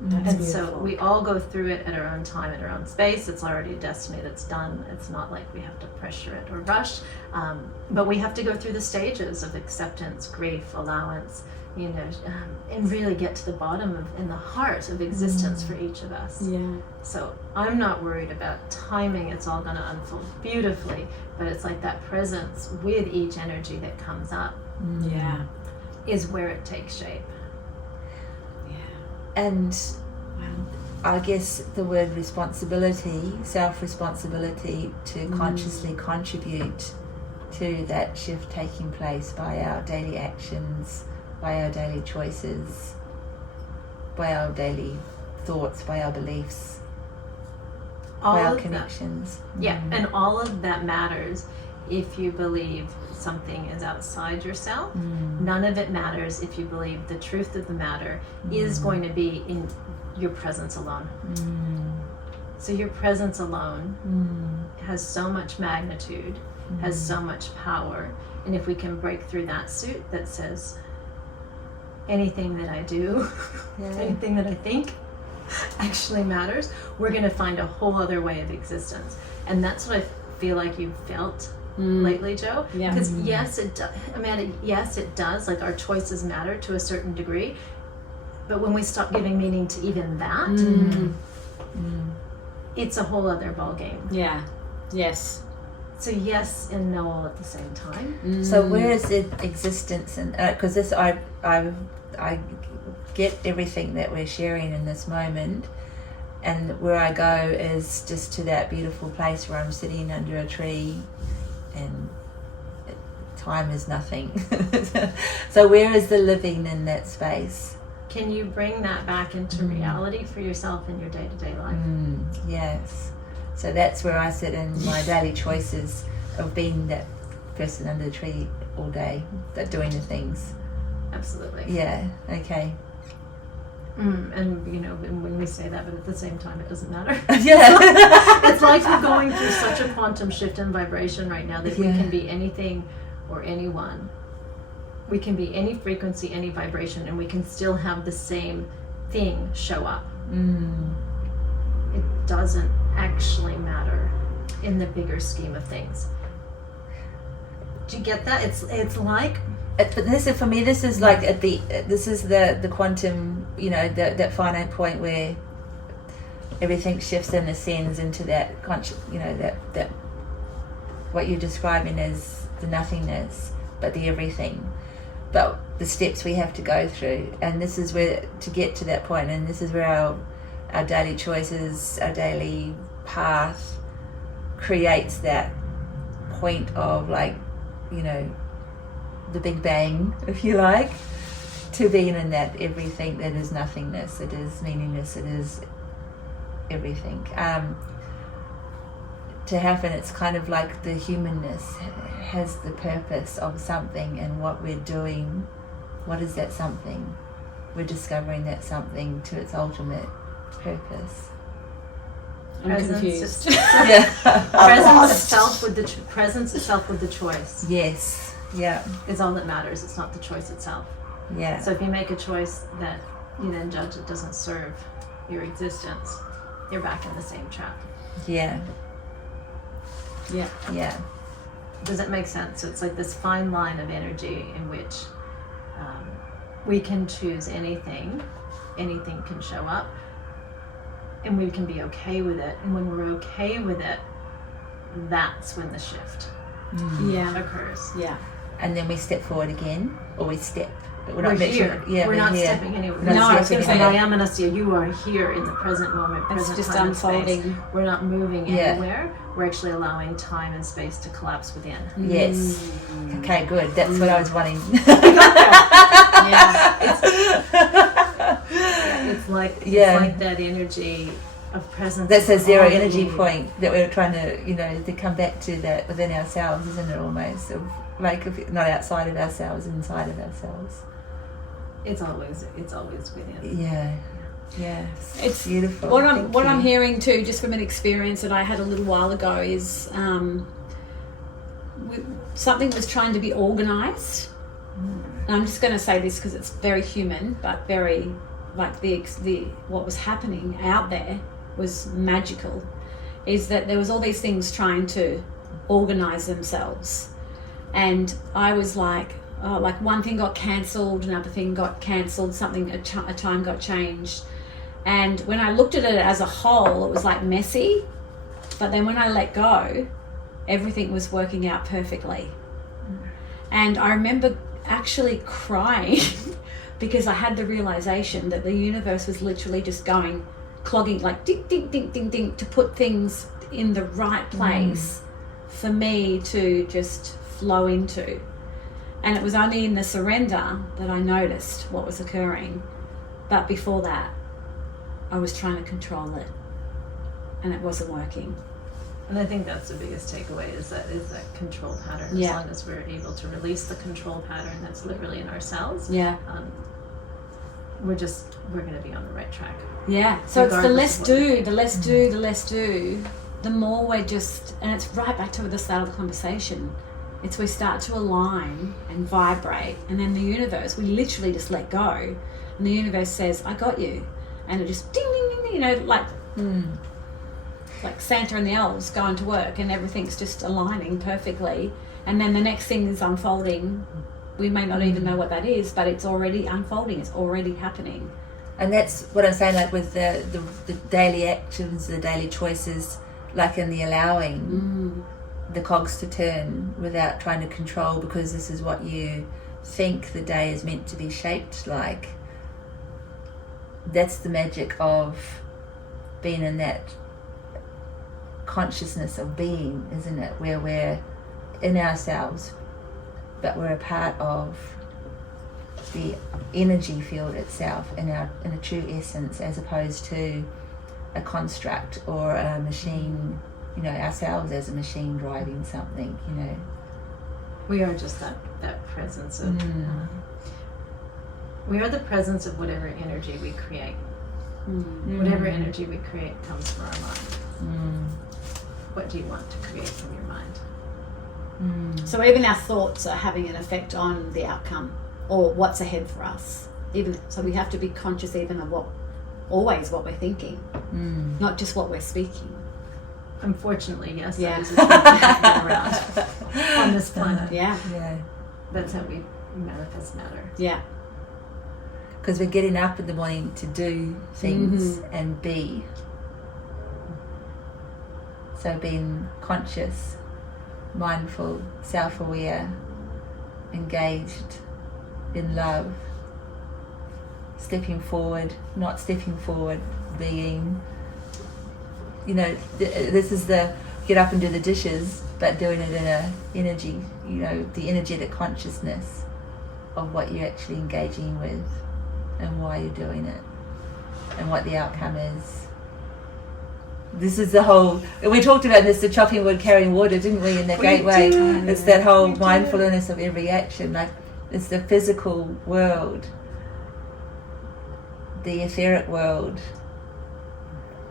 That's beautiful. So we all go through it at our own time, at our own space. It's already a destiny that's done. It's not like we have to pressure it or rush, but we have to go through the stages of acceptance, grief, allowance, and really get to the bottom of, in the heart of existence for each of us. Yeah. So I'm not worried about timing. It's all going to unfold beautifully, but it's like that presence with each energy that comes up is where it takes shape. And I guess the word responsibility, self-responsibility to consciously contribute to that shift taking place by our daily actions, by our daily choices, by our daily thoughts, by our beliefs, by our connections. And all of that matters if you believe something is outside yourself. None of it matters if you believe the truth of the matter is going to be in your presence alone. So your presence alone has so much magnitude, has so much power, and if we can break through that suit that says anything that I do, anything that I think actually matters, we're going to find a whole other way of existence. And that's what I feel like you've felt lately, Joe. Because yes, it does. Amanda, yes, it does. Like, our choices matter to a certain degree, but when we stop giving meaning to even that, it's a whole other ball game. Yeah. Yes. So yes and no all at the same time. So where is the existence? And because this, I get everything that we're sharing in this moment, and where I go is just to that beautiful place where I'm sitting under a tree, and time is nothing. So where is the living in that space? Can you bring that back into reality for yourself in your day-to-day life? Yes. So that's where I sit in my daily choices of being that person under the tree all day, that doing the things. Absolutely. Yeah. Okay. And when we say that, but at the same time, it doesn't matter. Yeah. It's like we're going through such a quantum shift in vibration right now that we can be anything or anyone. We can be any frequency, any vibration, and we can still have the same thing show up. It doesn't actually matter in the bigger scheme of things. Do you get that? It's like. But this is, for me, this is like this is the quantum, that finite point where everything shifts and ascends into that conscious, that what you're describing as the nothingness, but the everything, but the steps we have to go through, and this is where to get to that point, and this is where our daily choices, our daily path creates that point of the Big Bang, if you like, to being in that everything that is nothingness, it is meaningless, it is everything. To happen, it's kind of like the humanness has the purpose of something, and what we're doing, what is that something? We're discovering that something to its ultimate purpose. I'm confused. Presence itself with the choice. Yes. Yeah. Is all that matters. It's not the choice itself. Yeah. So if you make a choice that you then judge it doesn't serve your existence, you're back in the same trap. Yeah. Yeah. Yeah. Does it make sense? So it's like this fine line of energy in which we can choose anything can show up, and we can be okay with it. And when we're okay with it, that's when the shift Yeah. occurs. Yeah. And then we step forward again, or we step. But We're here. Yeah, we're not here. stepping anywhere. We're not No, I was stepping gonna say, anywhere. I am Anastia. You are here in the present moment, It's present just time and space. unfolding. We're not moving Yeah. anywhere. We're actually allowing time and space to collapse within. Yes. Okay, good. That's what I was wanting. Yeah. It's like Yeah. it's like that energy of presence. That's a zero quality. energy point that we're trying to, to come back to that within ourselves, isn't it? Almost of like if not outside of ourselves, inside of ourselves. It's always within. Yeah. Yeah. It's beautiful. What Thank I'm you. hearing too, just from an experience that I had a little while ago, is something was trying to be organised. And I'm just going to say this because it's very human, but very like the what was happening out there was magical. Is that there was all these things trying to organise themselves, and I was like, oh, like one thing got cancelled, another thing got cancelled, something a time got changed. And when I looked at it as a whole, it was like messy. But then when I let go, everything was working out perfectly. And I remember actually crying because I had the realization that the universe was literally just going, clogging, like ding, ding, ding, ding, ding, to put things in the right place for me to just flow into. And it was only in the surrender that I noticed what was occurring. But before that, I was trying to control it, and it wasn't working. And I think that's the biggest takeaway is that control pattern. Yeah. As long as we're able to release the control pattern that's literally in ourselves, Yeah. we're going to be on the right track. Yeah. So it's the Regardless less of what we do, think. the less do, the less do, the more we're just, and it's right back to the start of the conversation. It's we start to align and vibrate, and then the universe, we literally just let go, and the universe says, I got you. And it just ding, ding, ding, ding, like Santa and the elves going to work, and everything's just aligning perfectly. And then the next thing is unfolding. We may not even know what that is, but it's already unfolding. It's already happening. And that's what I'm saying, like with the daily actions, the daily choices, like in the allowing the cogs to turn without trying to control, because this is what you think the day is meant to be shaped like. That's the magic of being in that consciousness of being, isn't it? Where we're in ourselves, but we're a part of the energy field itself in a true essence, as opposed to a construct or a machine, ourselves as a machine driving something, We are just that presence of. We are the presence of whatever energy we create. Whatever energy we create comes from our mind. What do you want to create from your mind? So even our thoughts are having an effect on the outcome or what's ahead for us. So we have to be conscious even of always what we're thinking, not just what we're speaking. Unfortunately, yes, Yeah. that is a truth happening around on this planet. Yeah. Yeah. That's how we manifest matter. Yeah. Because we're getting up in the morning to do things and be. So being conscious, mindful, self-aware, engaged in love, stepping forward, not stepping forward, being, this is the get up and do the dishes, but doing it in a energy, the energetic consciousness of what you're actually engaging with and why you're doing it and what the outcome is. This is the whole, we talked about this, the chopping wood, carrying water, didn't we, in the gateway? It's that whole mindfulness of every action. Like, it's the physical world, the etheric world,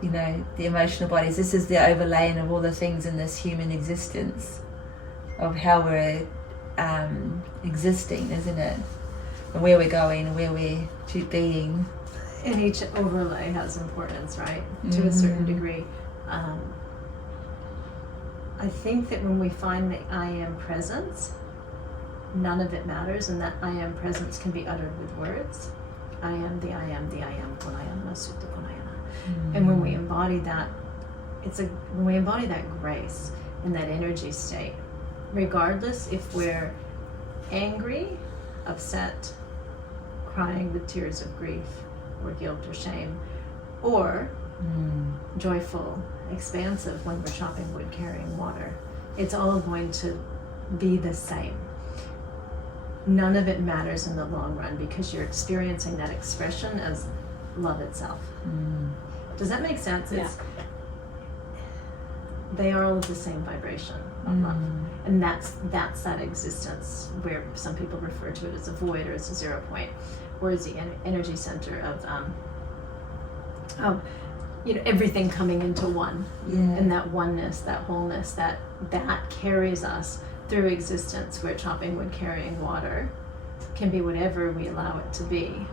the emotional bodies. This is the overlaying of all the things in this human existence, of how we're existing, isn't it? And where we're going, and where we're being. And each overlay has importance, right? To a certain degree. I think that when we find the I am presence, none of it matters, and that I am presence can be uttered with words. I am the I am, the I am, konayana, sutta konayana. And when we embody that, when we embody that grace and that energy state, regardless if we're angry, upset, crying with tears of grief or guilt or shame, or joyful, expansive when we're chopping wood, carrying water, it's all going to be the same. None of it matters in the long run because you're experiencing that expression as love itself. Does that make sense? Yeah. They are all of the same vibration of love. And that's that existence where some people refer to it as a void or as a 0 point, or as the energy center of everything coming into one. And that oneness, that wholeness, that carries us through existence, where chopping wood, carrying water can be whatever we allow it to be.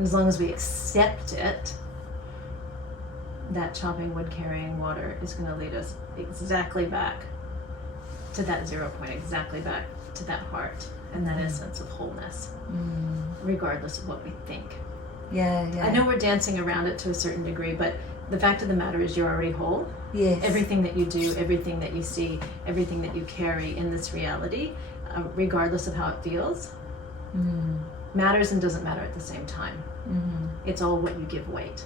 As long as we accept it, that chopping wood, carrying water is going to lead us exactly back to that 0 point, exactly back to that heart and that essence of wholeness, regardless of what we think. I know we're dancing around it to a certain degree, but the fact of the matter is you're already whole. Everything that you do, everything that you see, everything that you carry in this reality, regardless of how it feels, matters and doesn't matter at the same time. It's all what you give weight.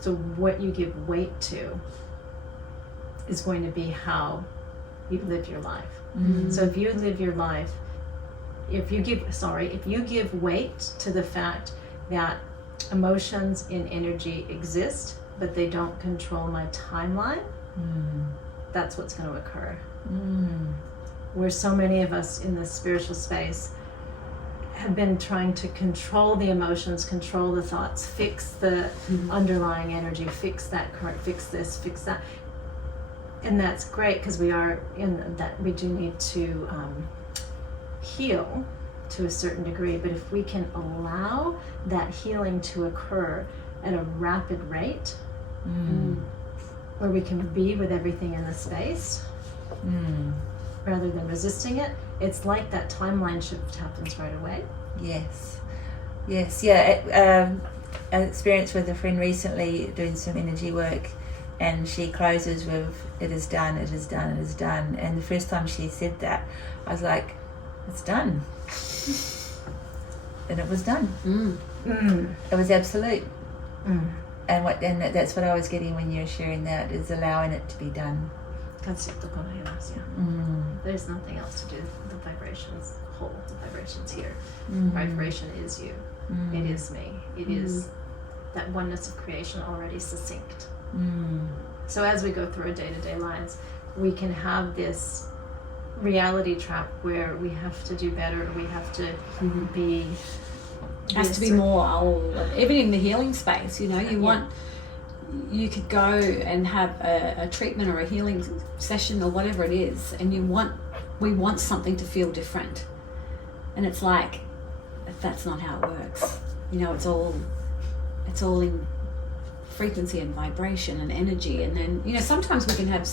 So what you give weight to is going to be how you live your life. So if you live your life, if you give weight to the fact that emotions and energy exist, but they don't control my timeline, that's what's going to occur. Where so many of us in this spiritual space have been trying to control the emotions, control the thoughts, fix the underlying energy, fix that current, fix this, fix that. And that's great, because we are in that, we do need to heal to a certain degree, but if we can allow that healing to occur at a rapid rate, where we can be with everything in the space, rather than resisting it, it's like that timeline shift happens right away. I experienced with a friend recently doing some energy work, and she closes with "It is done, it is done, it is done." And the first time she said that, I was like, "It's done," and it was done. It was absolute. And that's what I was getting when you were sharing that, is allowing it to be done. There's nothing else to do. The vibration's whole. The vibration's here. Vibration is you. It is me. It is that oneness of creation already succinct. So as we go through our day-to-day lives, we can have this reality trap where we have to do better. We have to be. Has to be more. Even in the healing space, you could go and have a treatment or a healing session or whatever it is, and we want something to feel different, and it's like, that's not how it works. It's all in frequency and vibration and energy. And then sometimes we can have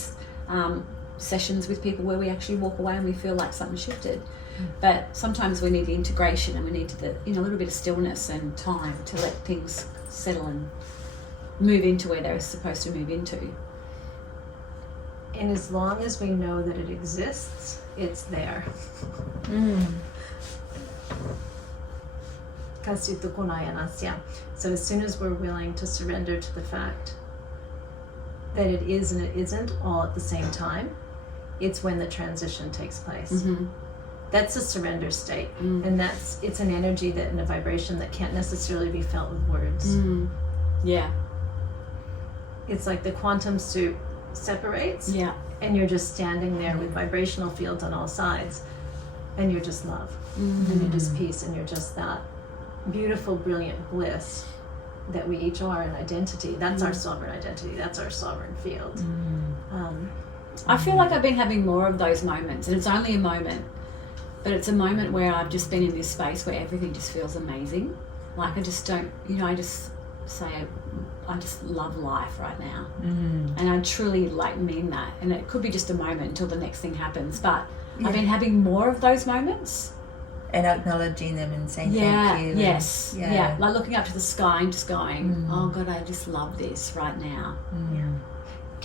sessions with people where we actually walk away and we feel like something shifted, but sometimes we need the integration, and we need a little bit of stillness and time to let things settle and move into where they're supposed to move into. And as long as we know that it exists, it's there. So as soon as we're willing to surrender to the fact that it is and it isn't all at the same time, it's when the transition takes place. That's a surrender state, and it's an energy that, and a vibration that can't necessarily be felt with words. It's like the quantum soup separates, and you're just standing there with vibrational fields on all sides, and you're just love, and you're just peace, and you're just that beautiful, brilliant bliss that we each are in identity. That's our sovereign identity. That's our sovereign field. I feel like I've been having more of those moments, and it's only a moment, but it's a moment where I've just been in this space where everything just feels amazing. Like I just don't, I just say I just love life right now. And I truly mean that. And it could be just a moment until the next thing happens, but I've been having more of those moments. And acknowledging them and saying thank you. Yes. Yeah. Like looking up to the sky and just going, oh God, I just love this right now.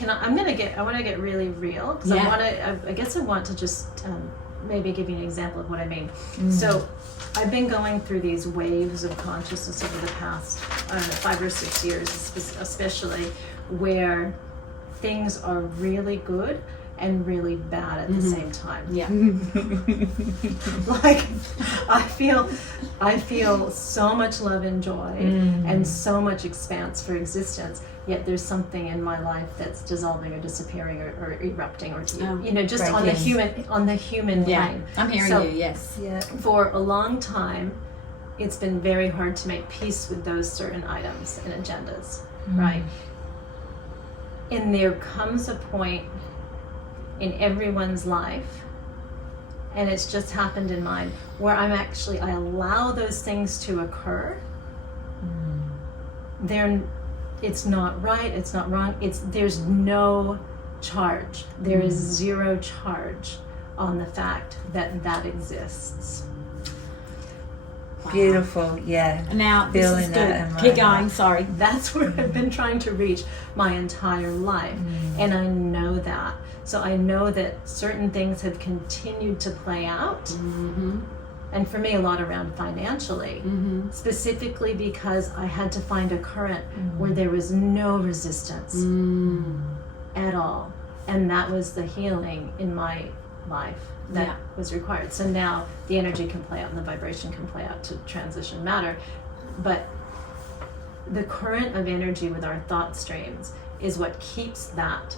I want to get really real, because I guess I want to just maybe give you an example of what I mean. So I've been going through these waves of consciousness over the past 5 or 6 years, especially, where things are really good and really bad at the same time. Yeah. Like I feel so much love and joy and so much expanse for existence, yet there's something in my life that's dissolving or disappearing or erupting or just on the human plane. I'm hearing you. Yes. Yeah. For a long time, it's been very hard to make peace with those certain items and agendas, right? And there comes a point in everyone's life, and it's just happened in mine, where I allow those things to occur. It's not right, it's not wrong, there's no charge. There is zero charge on the fact that exists. Wow. Beautiful, yeah. Now, this is good. Keep going, sorry. That's where I've been trying to reach my entire life, and I know that. So I know that certain things have continued to play out, and for me a lot around financially, specifically because I had to find a current where there was no resistance at all, and that was the healing in my life that was required. So now the energy can play out and the vibration can play out to transition matter, but the current of energy with our thought streams is what keeps that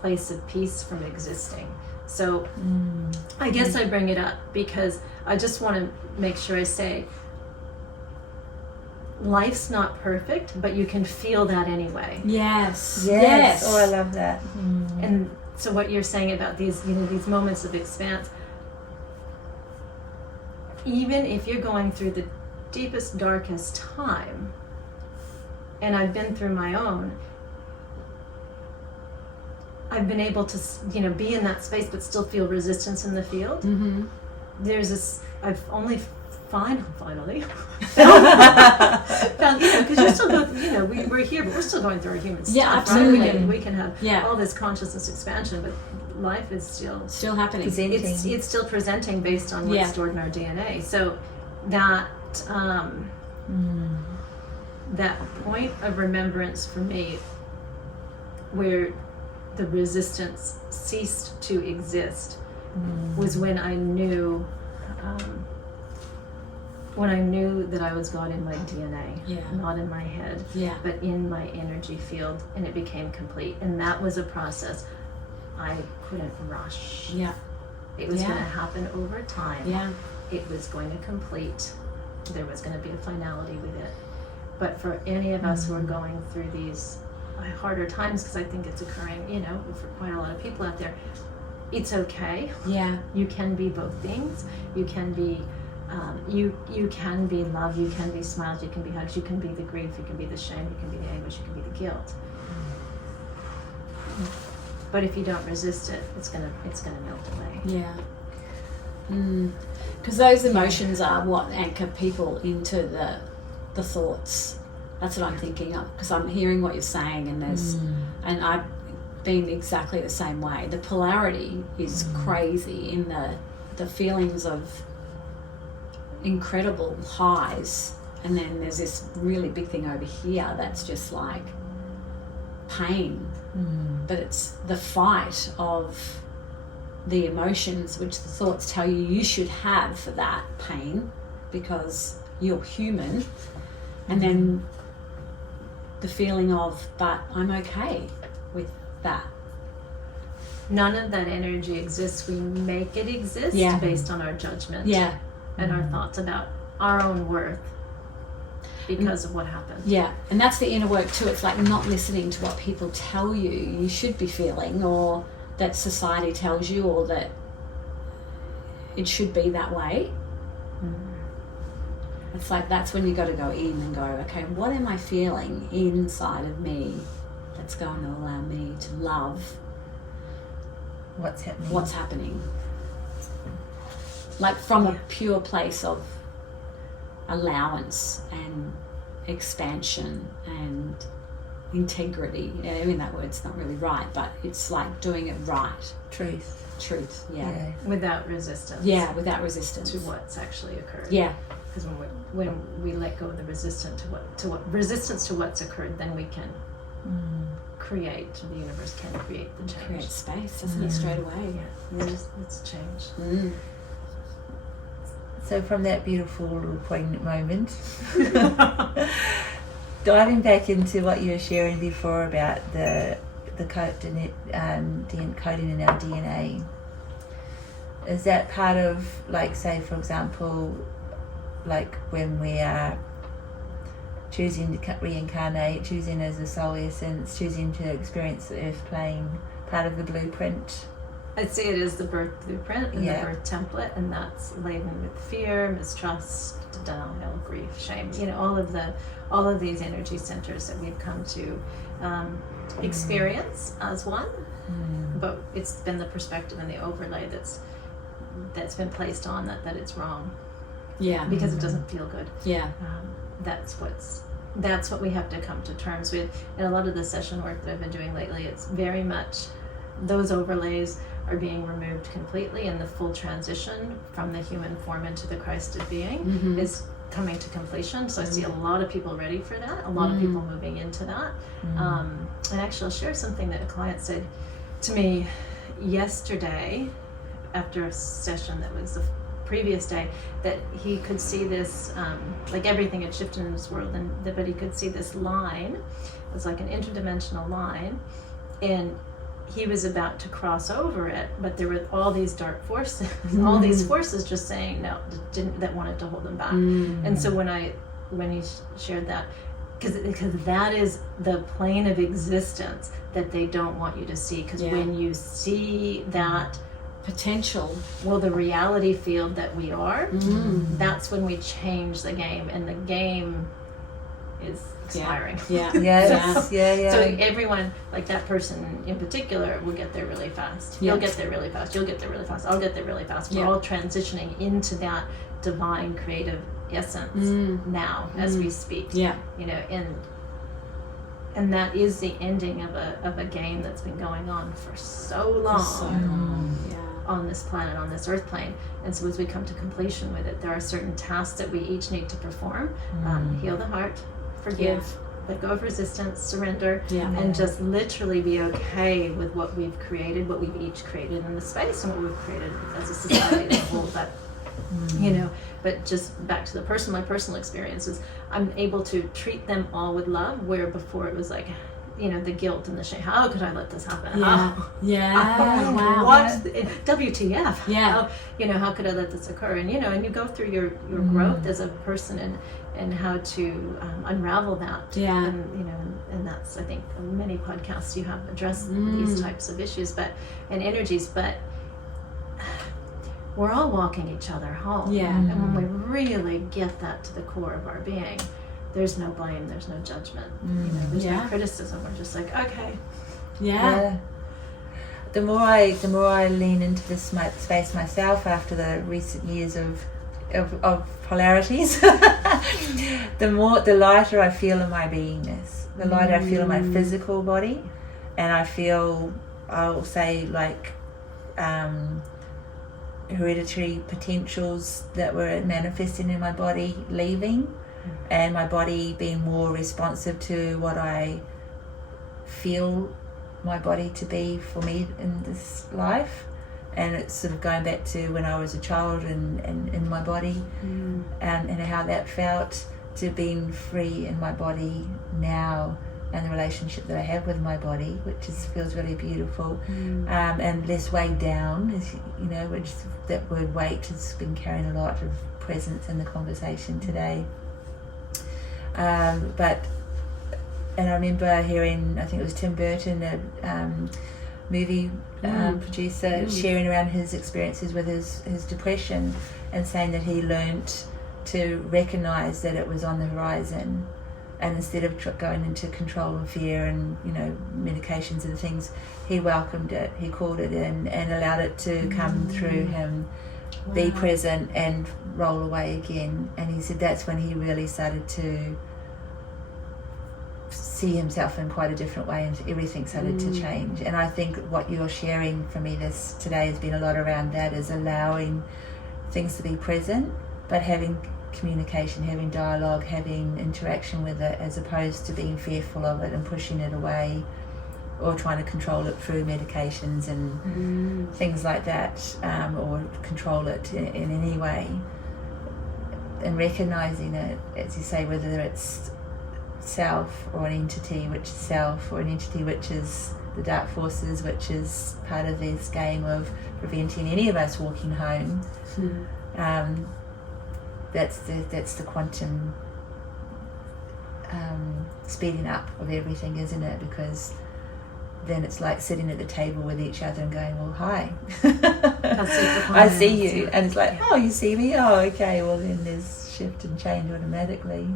place of peace from existing. So I guess I bring it up because I just want to make sure I say life's not perfect, but you can feel that anyway. Yes. Oh, I love that. And so what you're saying about these, these moments of expanse, even if you're going through the deepest, darkest time, and I've been through my own, I've been able to, be in that space but still feel resistance in the field. There's this, I've only finally found, because you're still going, we're here, but we're still going through our human stuff. Yeah, absolutely. Right? We can have all this consciousness expansion, but life is still happening. It's still presenting based on what's stored in our DNA. So that that point of remembrance for me, where the resistance ceased to exist, was when I knew that I was God in my DNA, not in my head, but in my energy field, and it became complete. And that was a process I couldn't rush. It was going to happen over time. It was going to complete. There was going to be a finality with it. But for any of us who are going through these harder times, because I think it's occurring, for quite a lot of people out there, it's okay. You can be both things. You can be you can be love, you can be smiles, you can be hugs, you can be the grief, you can be the shame, you can be the anguish, you can be the guilt. But if you don't resist it, it's gonna melt away. Because those emotions are what anchor people into the thoughts. That's what I'm thinking of, because I'm hearing what you're saying, and and I've been exactly the same way. The polarity is crazy in the feelings of incredible highs, and then there's this really big thing over here that's just like pain, but it's the fight of the emotions which the thoughts tell you should have for that pain because you're human, and then the feeling of, but I'm okay with that. None of that energy exists. We make it exist based on our judgment and our thoughts about our own worth because of what happened. And that's the inner work too. It's like not listening to what people tell you should be feeling, or that society tells you, or that it should be that way. It's like that's when you got to go in and go, okay, what am I feeling inside of me that's going to allow me to love What's happening? what's happening? Like from a pure place of allowance and expansion and integrity. I mean, that word's not really right, but it's like doing it right. Truth, yeah. Without resistance. Yeah, without resistance. To what's actually occurred. Yeah. Because when we let go of the resistance to what's occurred, then we can create, the universe can create the change. Create space, doesn't it, straight away? Yeah. It's change. So from that beautiful little poignant moment, diving back into what you were sharing before about the coding in our DNA, is that part of, like, say for example, like when we are choosing to reincarnate, choosing as a soul essence, choosing to experience the earth plane, part of the blueprint? I'd say it is the birth blueprint and the birth template, and that's laden with fear, mistrust, denial, grief, shame. You know, all of these energy centers that we've come to experience as one, but it's been the perspective and the overlay that's been placed on that it's wrong. Yeah. Because it doesn't feel good. Yeah. That's what we have to come to terms with. And a lot of the session work that I've been doing lately, it's very much those overlays are being removed completely, and the full transition from the human form into the Christed being is coming to completion. So I see a lot of people ready for that, a lot of people moving into that. And actually I'll share something that a client said to me yesterday after a session that was the previous day, that he could see this, like everything had shifted in his world, but he could see this line. It was like an interdimensional line, and he was about to cross over it, but there were all these dark forces, all these forces just saying no, that wanted to hold him back. And so when he shared that, because that is the plane of existence that they don't want you to see, because when you see that potential, well, the reality field that we are, that's when we change the game, and the game is expiring. Yeah. So everyone, like that person in particular, will get there really fast. You'll get there really fast. You'll get there really fast. I'll get there really fast. We're all transitioning into that divine creative essence now as we speak. Yeah. You know, and that is the ending of a game that's been going on for so long. On this planet, on this earth plane. And so as we come to completion with it, there are certain tasks that we each need to perform. Heal the heart, forgive, let go of resistance, surrender, and just literally be okay with what we've created, what we've each created in the space, and what we've created as a society as a whole. But you know, but just back to my personal experiences, I'm able to treat them all with love, where before it was like, you know, the guilt and the shame. How could I let this happen? Wow. What? WTF? Yeah. How, you know, how could I let this occur? And, you know, and you go through your growth as a person and how to unravel that. Yeah. And, you know, and that's, I think, many podcasts you have addressed these types of issues, and energies, but we're all walking each other home. Yeah. And when we really get that to the core of our being, there's no blame, there's no judgment, you know, there's no criticism. We're just like, okay. Yeah. The more I lean into this space myself after the recent years of polarities, the lighter I feel in my beingness, the lighter I feel in my physical body, and I'll say like hereditary potentials that were manifesting in my body leaving, and my body being more responsive to what I feel my body to be for me in this life. And it's sort of going back to when I was a child and in my body, and how that felt, to being free in my body now, and the relationship that I have with my body, which feels really beautiful, and less weighed down, you know, which that word weight has been carrying a lot of presence in the conversation today. And I remember hearing, I think it was Tim Burton, a movie producer, sharing around his experiences with his depression, and saying that he learnt to recognize that it was on the horizon, and instead of going into control and fear and, you know, medications and things, he welcomed it, he called it in and allowed it to come through him, be present and roll away again. And he said that's when he really started to see himself in quite a different way, and everything started to change. And I think what you're sharing for me this today has been a lot around that, is allowing things to be present, but having communication, having dialogue, having interaction with it, as opposed to being fearful of it and pushing it away, or trying to control it through medications and things like that, or control it in any way. And recognizing it, as you say, whether it's self or an entity which is self, or an entity which is the dark forces, which is part of this game of preventing any of us walking home. That's the quantum speeding up of everything, isn't it? Because then it's like sitting at the table with each other and going, well, hi, I see you, and it's like, oh, you see me, oh, okay, well then there's shift and change automatically.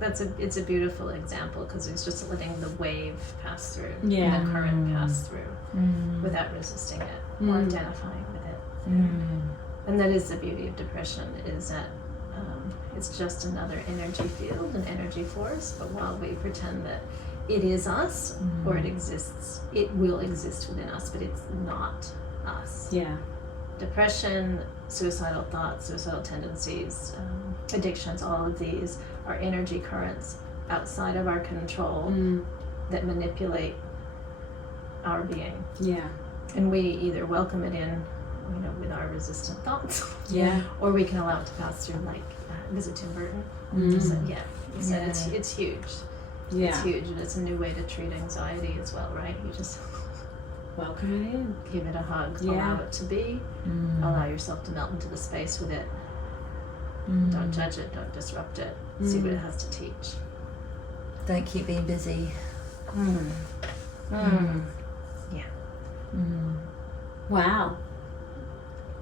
It's a beautiful example, because it's just letting the wave pass through, Yeah. and the current pass through without resisting it or identifying with it. And that is the beauty of depression, is that it's just another energy field, an energy force, but while we pretend that it is us or it exists, it will exist within us, but it's not us. Yeah. Depression, suicidal thoughts, suicidal tendencies, addictions, all of these are energy currents outside of our control that manipulate our being. Yeah. And we either welcome it in, you know, with our resistant thoughts, Yeah. or we can allow it to pass through, like visit Tim Burton. So, yeah, you said it's huge. Yeah. It's huge, and it's a new way to treat anxiety as well, right? You just Welcome it in. give it a hug, Yeah. allow it to be, allow yourself to melt into the space with it. Don't judge it, don't disrupt it. See what it has to teach. Don't keep being busy. Yeah. Wow.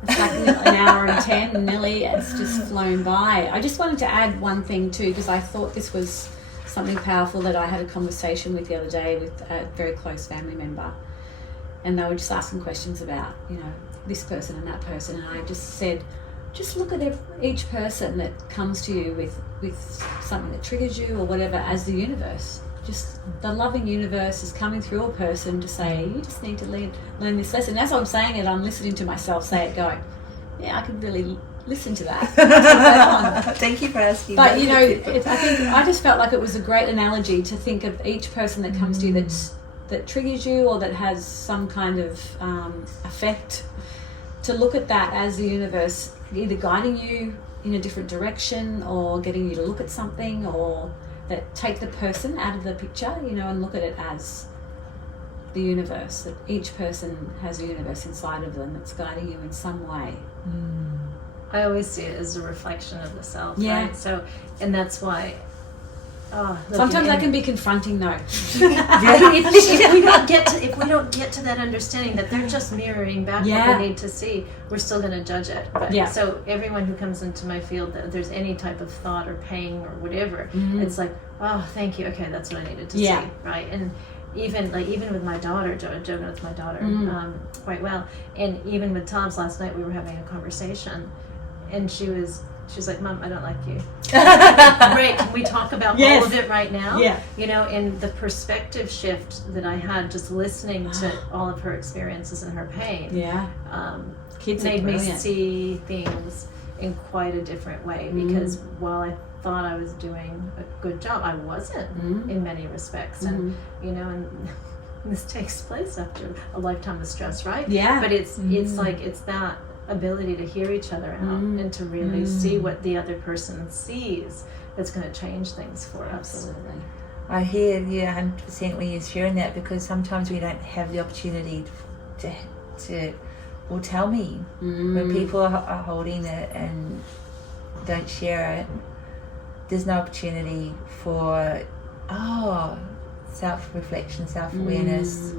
It's like an hour and 10, nearly. It's just flown by. I just wanted to add one thing too, because I thought this was something powerful that I had a conversation with the other day with a very close family member, and they were just asking questions about, you know, this person and that person, and I just said, just look at each person that comes to you with something that triggers you or whatever as the universe. Just the loving universe is coming through a person to say, you just need to learn this lesson. As I'm saying it, I'm listening to myself say it, going, yeah, I could really listen to that. Take that on. Thank you for asking. But you know, I just felt like it was a great analogy to think of each person that comes to you that triggers you or that has some kind of effect, to look at that as the universe either guiding you in a different direction or getting you to look at something, or that take the person out of the picture, you know, and look at it as the universe, that each person has a universe inside of them that's guiding you in some way. I always see it as a reflection of the self, Yeah. right? So, and that's why. Sometimes that can be confronting, though. If we don't get to that understanding that they're just mirroring back Yeah. what we need to see, we're still going to judge it. But Yeah. so everyone who comes into my field, that there's any type of thought or pain or whatever, it's like, oh, thank you. Okay, that's what I needed to Yeah. see, right? And even with my daughter, Joe knows my daughter quite well, and even with Tom's last night, we were having a conversation, and she's like, Mom, I don't like you. Great, can we talk about all of it right now? Yeah. You know, and the perspective shift that I had just listening to all of her experiences and her pain Yeah. Kids made are me brilliant. see things in quite a different way, because while I thought I was doing a good job, I wasn't in many respects. And, you know, and this takes place after a lifetime of stress, right? Yeah. But it's like, it's that ability to hear each other out and to really see what the other person sees that's going to change things for us. Absolutely. I hear you 100% when you're sharing that, because sometimes we don't have the opportunity to or tell me when people are holding it and don't share it. There's no opportunity for self-reflection, self-awareness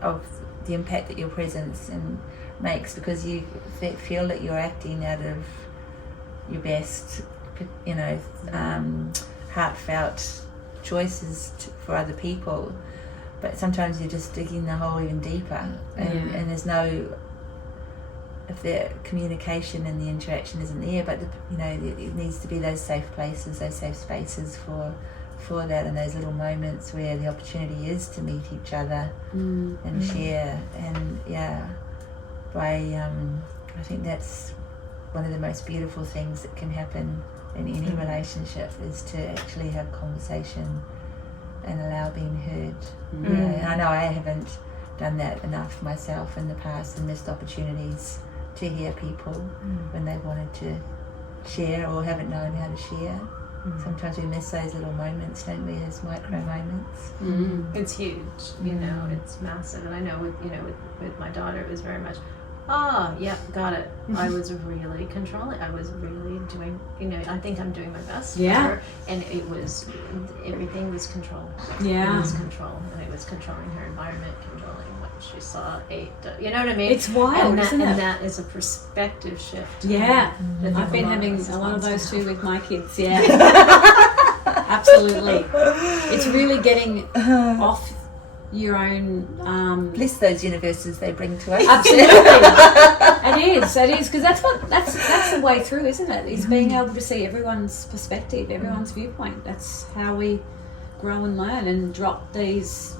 of the impact that your presence makes, because you feel that you're acting out of your best heartfelt choices for other people. But sometimes you're just digging the hole even deeper, and there's no, if the communication and the interaction isn't there, but it needs to be those safe places, those safe spaces for that, and those little moments where the opportunity is to meet each other and share. And I think that's one of the most beautiful things that can happen in any relationship, is to actually have conversation and allow being heard. And I know I haven't done that enough myself in the past, and missed opportunities to hear people when they wanted to share or haven't known how to share. Sometimes we miss those little moments, don't we, those micro moments. It's huge, it's massive. And I know with my daughter, it was very much, got it. I was really controlling. I was really doing, I think I'm doing my best for her. And everything was control. Yeah. It was control. And it was controlling her environment, controlling what she saw, ate. You know what I mean? It's wild, isn't it? And that is a perspective shift. Yeah. I think I've been having us a lot of those now. too with my kids. Yeah. Absolutely. It's really getting off your own Bless those universes they bring to us. Absolutely. It is because that's the way through, isn't it? Is being able to see everyone's perspective, everyone's viewpoint. That's how we grow and learn and drop these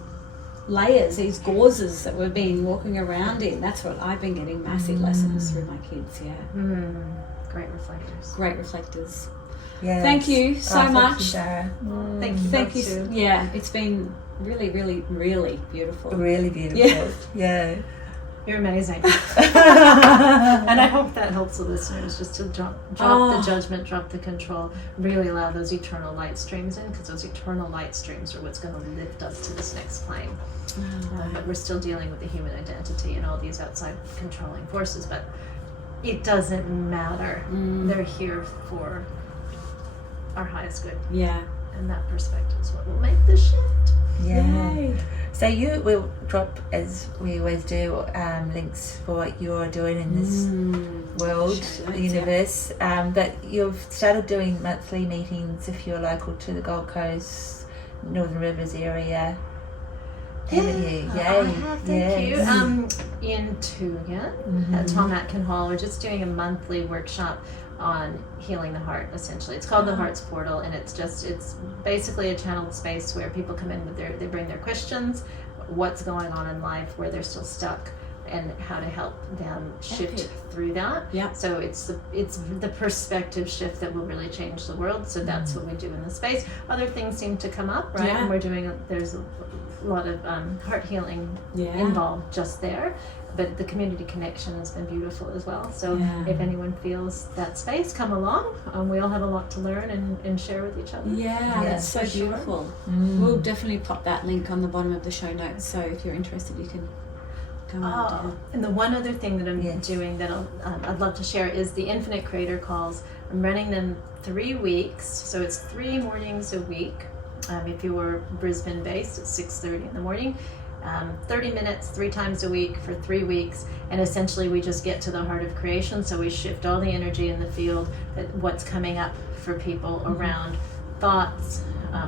layers, these gauzes that we've been walking around in. That's what I've been getting massive lessons through my kids. Great reflectors. Great reflectors. Yes. Thank you so much. Thank you, Zhara. Thank you. Too. Yeah, it's been really, really, really beautiful. Really beautiful. Yeah. You're amazing. And I hope that helps the listeners, just to drop the judgment, drop the control, really allow those eternal light streams in, because those eternal light streams are what's going to lift us to this next plane. But we're still dealing with the human identity and all these outside controlling forces, but it doesn't matter. They're here for our highest good. Yeah. And that perspective is what will make this shift. Yeah. Yay. So you will drop, as we always do, links for what you're doing in this world, the universe. But you've started doing monthly meetings if you're local to the Gold Coast, Northern Rivers area. Haven't you? Yay. I have, thank you. In Tugan at Tom Atkin Hall, we're just doing a monthly workshop on healing the heart. Essentially, it's called the Heart's Portal, and it's basically a channeled space where people come in with they bring their questions, what's going on in life, where they're still stuck, and how to help them shift through that. Yeah. So it's the perspective shift that will really change the world. So that's what we do in the space. Other things seem to come up, right? Yeah. And there's a lot of heart healing involved just there. But the community connection has been beautiful as well. So if anyone feels that space, come along. We all have a lot to learn and share with each other. Yeah, that's so beautiful. We'll definitely pop that link on the bottom of the show notes. So if you're interested, you can go and and the one other thing that I'm doing that I'd love to share is the Infinite Creator Calls. I'm running them 3 weeks. So it's 3 mornings a week. If you were Brisbane based, it's 6:30 in the morning. 30 minutes 3 times a week for 3 weeks, and essentially we just get to the heart of creation. So we shift all the energy in the field, what's coming up for people around thoughts,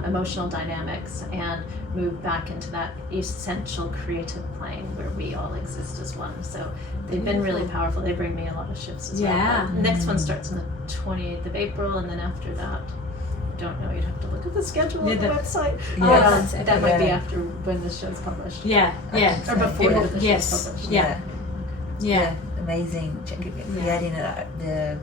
emotional dynamics, and move back into that essential creative plane where we all exist as one. So they've been really powerful. They bring me a lot of shifts as well. The next one starts on the 28th of April, and then after that, don't know, you'd have to look at the schedule on the website. That might be after when the show's published. Or before the show's published. Yeah. Amazing. Creating the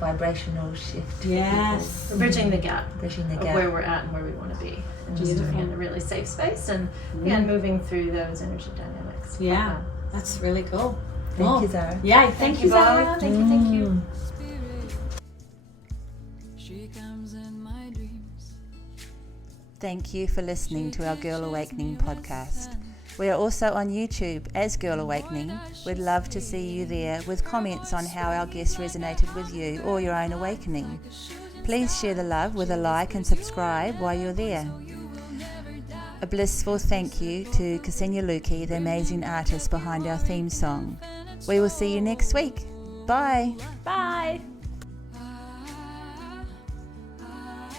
vibrational shift. Yes. Bridging the gap. Of Where we're at and where we want to be. And just doing it in a really safe space and moving through those energy dynamics. Yeah. That's really cool. Thank you, Zhara. Yeah, thank you, Zhara. Thank you. She comes in my dreams. Thank you for listening to our Girl Awakening podcast. We are also on YouTube as Girl Awakening. We'd love to see you there with comments on how our guests resonated with you or your own awakening. Please share the love with a like and subscribe while you're there. A blissful thank you to Ksenia Luki, the amazing artist behind our theme song. We will see you next week. Bye. Bye.